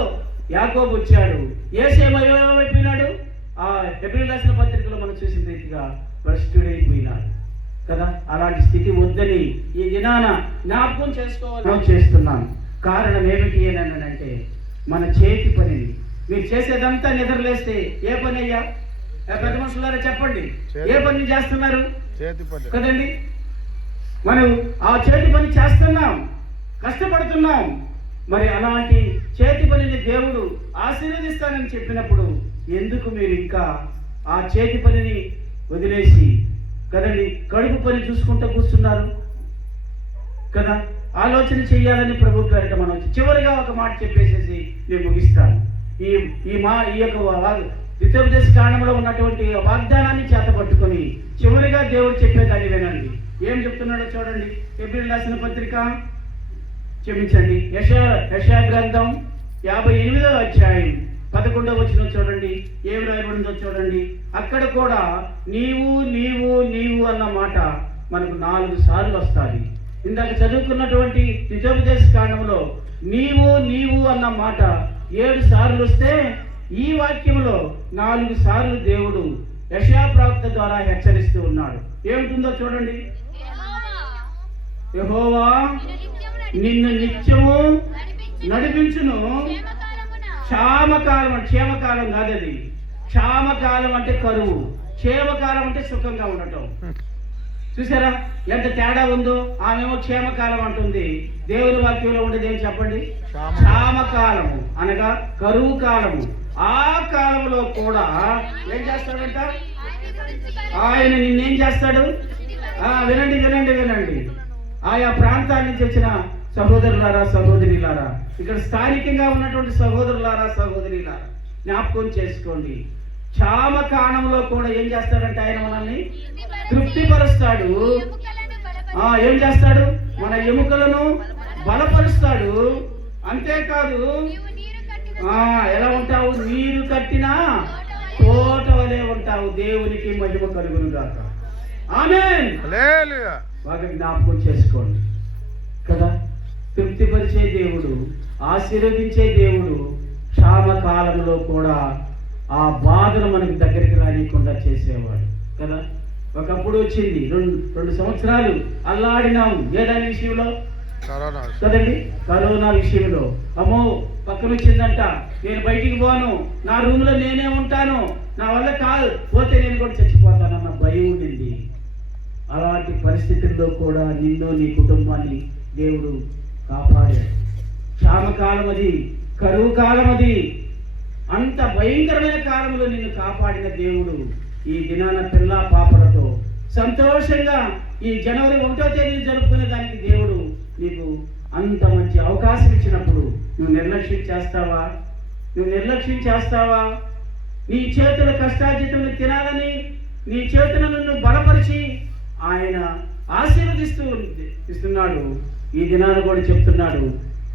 యాకోబు వచ్చాడు. ఏసేమైపోయినాడు? ఆ హెబ్రీ రాసిన పత్రికలో మనం చూసిన రీతిగా భ్రష్టుడైపోయినాడు కదా. అలాంటి స్థితి వద్దని ఈ దినాన జ్ఞాపకం చేసుకోవాలని చేస్తున్నాను. కారణం ఏమిటి అంటే మన చేతి పనిని. మీరు చేసేదంతా నిద్రలేస్తే ఏ పని అయ్యా? పెద్ద మనుషులారా చెప్పండి, ఏ పని చేస్తున్నారు కదండి? మనం ఆ చేతి పని చేస్తున్నాం, కష్టపడుతున్నాం. మరి అలాంటి చేతి పనిని దేవుడు ఆశీర్వదిస్తానని చెప్పినప్పుడు ఎందుకు మీరు ఇంకా ఆ చేతి పనిని వదిలేసి కదండి కడుపు పని చూసుకుంటూ కూర్చున్నారు కదా? ఆలోచన చేయాలని ప్రభు పేరిట మనం చివరిగా ఒక మాట చెప్పేసేసి నేను ముగిస్తాను. ఈ యొక్క ద్వితీయోపదేశ కాండంలో ఉన్నటువంటి వాగ్దానాన్ని చేతపట్టుకొని చివరిగా దేవుడు చెప్పేదాన్ని వినండి. ఏం చెప్తున్నాడో చూడండి. హెబ్రీ రాసిన పత్రిక, క్షమించండి, యెషయా గ్రంథం 58వ అధ్యాయం 11వ వచనం చూడండి. ఏం రాయబడిందో చూడండి. అక్కడ కూడా నీవు నీవు నీవు అన్న మాట మనకు 4 సార్లు వస్తుంది. ఇందాక చదువుకున్నటువంటి ద్వితీయోపదేశ కాండంలో నీవు నీవు అన్న మాట 7 సార్లు వస్తే, ఈ వాక్యంలో 4 సార్లు దేవుడు యెషయా ప్రవక్త ద్వారా హెచ్చరిస్తూ ఉన్నాడు. ఏమిటిందో చూడండి. యెహోవా నిన్ను నిత్యము నడిపించును. క్షామకాలం, క్షేమకాలం కాదది. క్షామకాలం అంటే కరువు, క్షేమకాలం అంటే సుఖంగా ఉండటం. చూసారా ఎంత తేడా ఉందో? ఆమెమో క్షేమకాలం అంటుంది, దేవుని వాక్యంలో ఉండేది ఏం చెప్పండి? క్షామకాలము అనగా కరువు కాలము. ఆ కాలంలో కూడా ఏం చేస్తాడంట? ఆయన నిన్నేం చేస్తాడు? వినండి వినండి వినండి. ఆయా ప్రాంతాల నుంచి వచ్చిన సహోదరులారా సహోదరులారా, ఇక్కడ స్థానికంగా ఉన్నటువంటి సహోదరులారా సహోదరులారా, జ్ఞాపకం చేసుకోండి. క్షామకాలంలో కూడా ఏం చేస్తాడంటే ఆయన మనల్ని తృప్తిపరుస్తాడు. ఏం చేస్తాడు? మన ఎముకలను బలపరుస్తాడు. అంతేకాదు ఎలా ఉంటావు? నీరు కట్టిన తోట వలె ఉంటావు. దేవునికి మహిమ కలుగును గాక. ఆమేన్. హల్లెలూయా. బాగా జ్ఞాపకం చేసుకోండి కదా. తృప్తిపరిచే దేవుడు, ఆశీర్వదించే దేవుడు క్షామకాలంలో కూడా ఆ బాధను మనకు దగ్గరికి రానికుండా చేసేవాడు కదా. ఒకప్పుడు వచ్చింది, రెండు సంవత్సరాలు అల్లాడినాము ఏదాని విషయంలో కదండి, కరోనా విషయంలో. అమ్మో పక్కన వచ్చిందంట, నేను బయటికి పోను, నా రూమ్ లో నేనే ఉంటాను, నా వల్ల కాదు, పోతే నేను కూడా చచ్చిపోతానన్న భయం ఉండింది. అలాంటి పరిస్థితుల్లో కూడా నిన్ను నీ కుటుంబాన్ని దేవుడు కాపాడాడు. క్షామకాలం అది, కరువు కాలం అది, అంత భయంకరమైన కాలంలో నిన్ను కాపాడిన దేవుడు ఈ దినాన పిల్ల పాపలతో సంతోషంగా ఈ జనవరి 1వ తేదీని జరుపుకునే దానికి దేవుడు నీకు అంత మంచి అవకాశం ఇచ్చినప్పుడు నువ్వు నిర్లక్ష్యం చేస్తావా? నువ్వు నిర్లక్ష్యం చేస్తావా? నీ చేతుల కష్టార్జితములు తినాలని నీ చేతులను నువ్వు బలపరిచి ఆయన ఇస్తున్నాడు. ఈ దినాన కూడా చెప్తున్నాడు.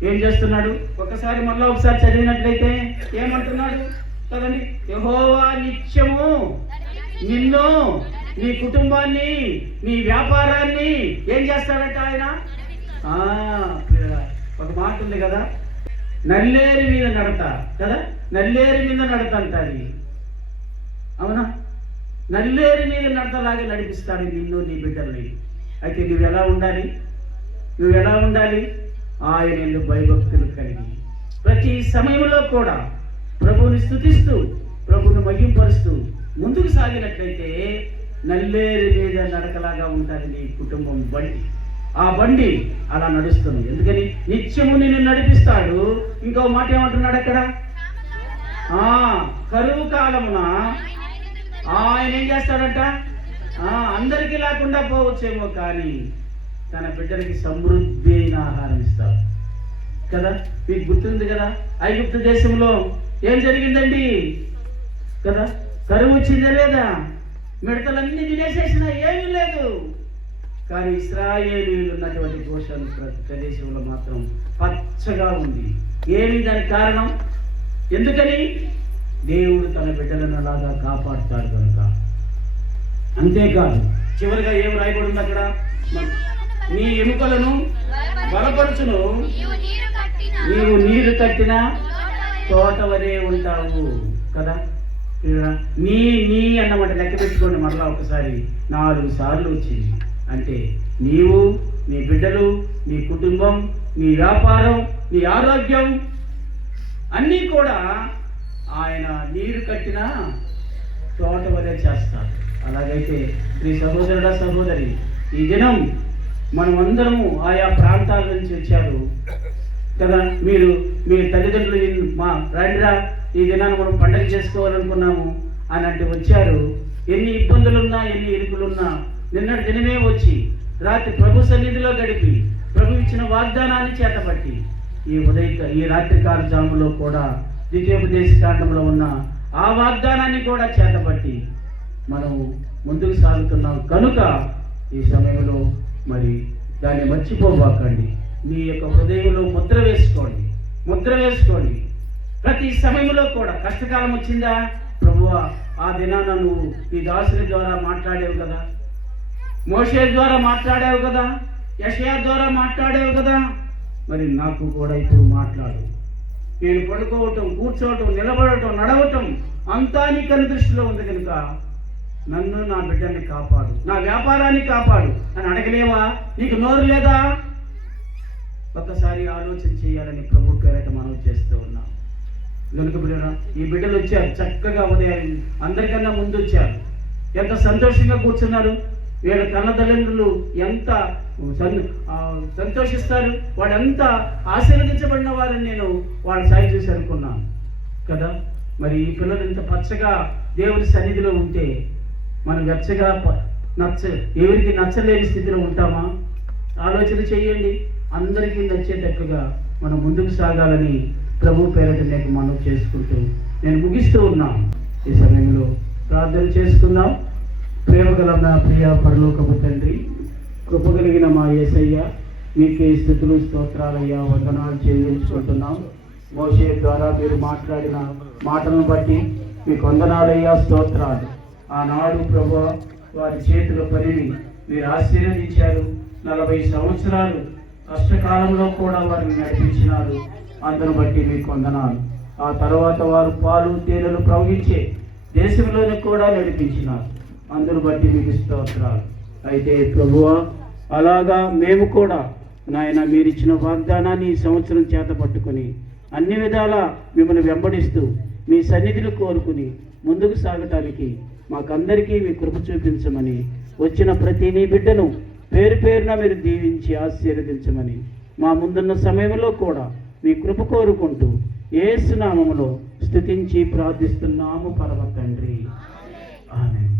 ఏం చేస్తున్నాడు? ఒకసారి మళ్ళా ఒకసారి చదివినట్లయితే ఏమంటున్నాడు కదండి? యెహోవా నిత్యము నిన్ను, నీ కుటుంబాన్ని, నీ వ్యాపారాన్ని ఏం చేస్తాడంట ఆయన? ఒక మాట ఉంది కదా, నల్లేరు మీద నడత కదా, నల్లేరు మీద నడత అంటారు. అవునా? నల్లేరు మీద నడతలాగా నడిపిస్తాడు నిన్ను నీ బిడ్డల్ని. అయితే నువ్వు ఎలా ఉండాలి? నువ్వు ఎలా ఉండాలి? ఆయన ఎందుకు భయభక్తులు కలిగి ప్రతి సమయంలో కూడా ప్రభువుని స్తుతిస్తూ ప్రభువుని మహింపరుస్తూ ముందుకు సాగినట్లయితే నల్లేరు మీద నడకలాగా ఉంటుంది నీ కుటుంబం బండి. ఆ బండి అలా నడుస్తుంది. ఎందుకని? నిత్యము నిన్ను నడిపిస్తాడు. ఇంకో మాట ఏమంటున్నాడు అక్కడ? కరువు కాలమున ఆయన ఏం చేస్తాడంట? అందరికీ లేకుండా పోవచ్చేమో కానీ తన బిడ్డలకి సమృద్ధి అయిన ఆహారం ఇస్తాడు కదా. మీకు గుర్తుంది కదా, ఐగుప్తు దేశంలో ఏం జరిగిందండి కదా? కరువు వచ్చిందా లేదా? మిడతలన్నీ తినేసేసిన, ఏమీ లేదు. కానీ ఇశ్రాయేలీయులు ఉన్నటువంటి గోషాను ప్రదేశంలో మాత్రం పచ్చగా ఉంది. ఏమి దానికి కారణం? ఎందుకని? దేవుడు తన బిడ్డలను అలాగా కాపాడుతాడు కనుక. అంతేకాదు, చివరిగా ఏం రాయబడింది అక్కడ? నీ ఎముకలను బలపరచును, నీవు నీరు కట్టిన తోట వలె ఉంటావు కదా. నీ నీ అన్నమాట లెక్క పెట్టుకోండి. మరలా ఒకసారి 4 సార్లు వచ్చింది. అంటే నీవు, నీ బిడ్డలు, నీ కుటుంబం, నీ వ్యాపారం, నీ ఆరోగ్యం అన్నీ కూడా ఆయన నీరు కట్టిన తోట వలె చేస్తాడు. అలాగైతే నీ సహోదరుడా సహోదరి, ఈ దినం మనం అందరము ఆయా ప్రాంతాల నుంచి వచ్చారు కదా. మీ తల్లిదండ్రులు మా రండిరా ఈ దినాన్ని మనం పండగ చేసుకోవాలనుకున్నాము అని అంటే వచ్చారు. ఎన్ని ఇబ్బందులున్నా, ఎన్ని ఇరుకులున్నా నిన్నటి దినమే వచ్చి రాత్రి ప్రభు సన్నిధిలో గడిపి ప్రభు ఇచ్చిన వాగ్దానాన్ని చేతపట్టి ఈ రాత్రికాల జాములో కూడా ద్వితీయోపదేశ కాండంలో ఉన్న ఆ వాగ్దానాన్ని కూడా చేతపట్టి మనం ముందుకు సాగుతున్నాం కనుక ఈ సమయంలో మరి దాన్ని మర్చిపోబాకండి. మీ యొక్క హృదయంలో ముద్ర వేసుకోండి. ప్రతి సమయంలో కూడా కష్టకాలం వచ్చిందా? ప్రభువా, ఆ దినాన నువ్వు ఈ దాసుని ద్వారా మాట్లాడేవు కదా, మోషే ద్వారా మాట్లాడావు కదా, యెషయా ద్వారా మాట్లాడావు కదా, మరి నాకు కూడా ఇప్పుడు మాట్లాడు. నేను పడుకోవటం, కూర్చోవటం, నిలబడటం, నడవటం అంతా నీ కను దృష్టిలో ఉంది కనుక నన్ను, నా బిడ్డల్ని కాపాడు, నా వ్యాపారాన్ని కాపాడు అని అడగలేవా? నీకు నోరు లేదా? ఒక్కసారి ఆలోచన చేయాలని ప్రభు పేరట మనం చేస్తూ ఉన్నాం. కనుక ఈ బిడ్డలు వచ్చారు చక్కగా, ఉదయం అందరికన్నా ముందు వచ్చారు. ఎంత సంతోషంగా కూర్చున్నారు. వీళ్ళ తల్లిదండ్రులు ఎంత సంతోషిస్తారు, వాళ్ళు ఎంత ఆశీర్వదించబడిన వారని నేను వాళ్ళ సాయి చూసి అనుకున్నాను కదా. మరి ఈ పిల్లలు ఇంత పచ్చగా దేవుని సన్నిధిలో ఉంటే మనం వెచ్చగా ఎవరికి నచ్చలేని స్థితిలో ఉంటామా? ఆలోచన చేయండి. అందరికీ నచ్చేటట్టుగా మనం ముందుకు సాగాలని ప్రభు పేరట నేను మనం చేసుకుంటూ నేను ముగిస్తూ ఉన్నాను. ఈ సమయంలో ప్రార్థన చేసుకుందాం. ప్రేమగల నా ప్రియ పరలోకపు తండ్రి, కృపగలిగిన మా యేసయ్య, మీకే స్తుతులు స్తోత్రాలయ్యా, వందనాలు చెల్లించుకుంటున్నాం. మోషే ద్వారా మీరు మాట్లాడిన మాటలను బట్టి మీకు వందనాలయ్యా, స్తోత్రాలు. ఆనాడు ప్రభువా వారి చేతుల పనిని మీరు ఆశీర్వదించారు. 40 సంవత్సరాలు కష్టకాలంలో కూడా వారిని నడిపించినారు. అందును బట్టి మీకు వందనాలు. ఆ తర్వాత వారు పాలు తేనెలు ప్రవహించే దేశంలోనే కూడా నడిపించినారు. అందును బట్టి మీకు స్తోత్రాలు. అయితే ప్రభువా, అలాగా మేము కూడా నాయన మీరిచ్చిన వాగ్దానాన్ని ఈ సంవత్సరం చేత పట్టుకొని అన్ని విధాలా మిమ్మల్ని వెంబడిస్తూ మీ సన్నిధిని కోరుకుని ముందుకు సాగటానికి మాకందరికీ మీ కృప చూపించమని, వచ్చిన ప్రతి నీ బిడ్డను పేరు పేరున మీరు దీవించి ఆశీర్వదించమని మా ముందున్న సమయంలో కూడా మీ కృప కోరుకుంటూ యేసు నామములో స్తుతించి ప్రార్థిస్తున్నాము పరమ తండ్రి. ఆమేన్.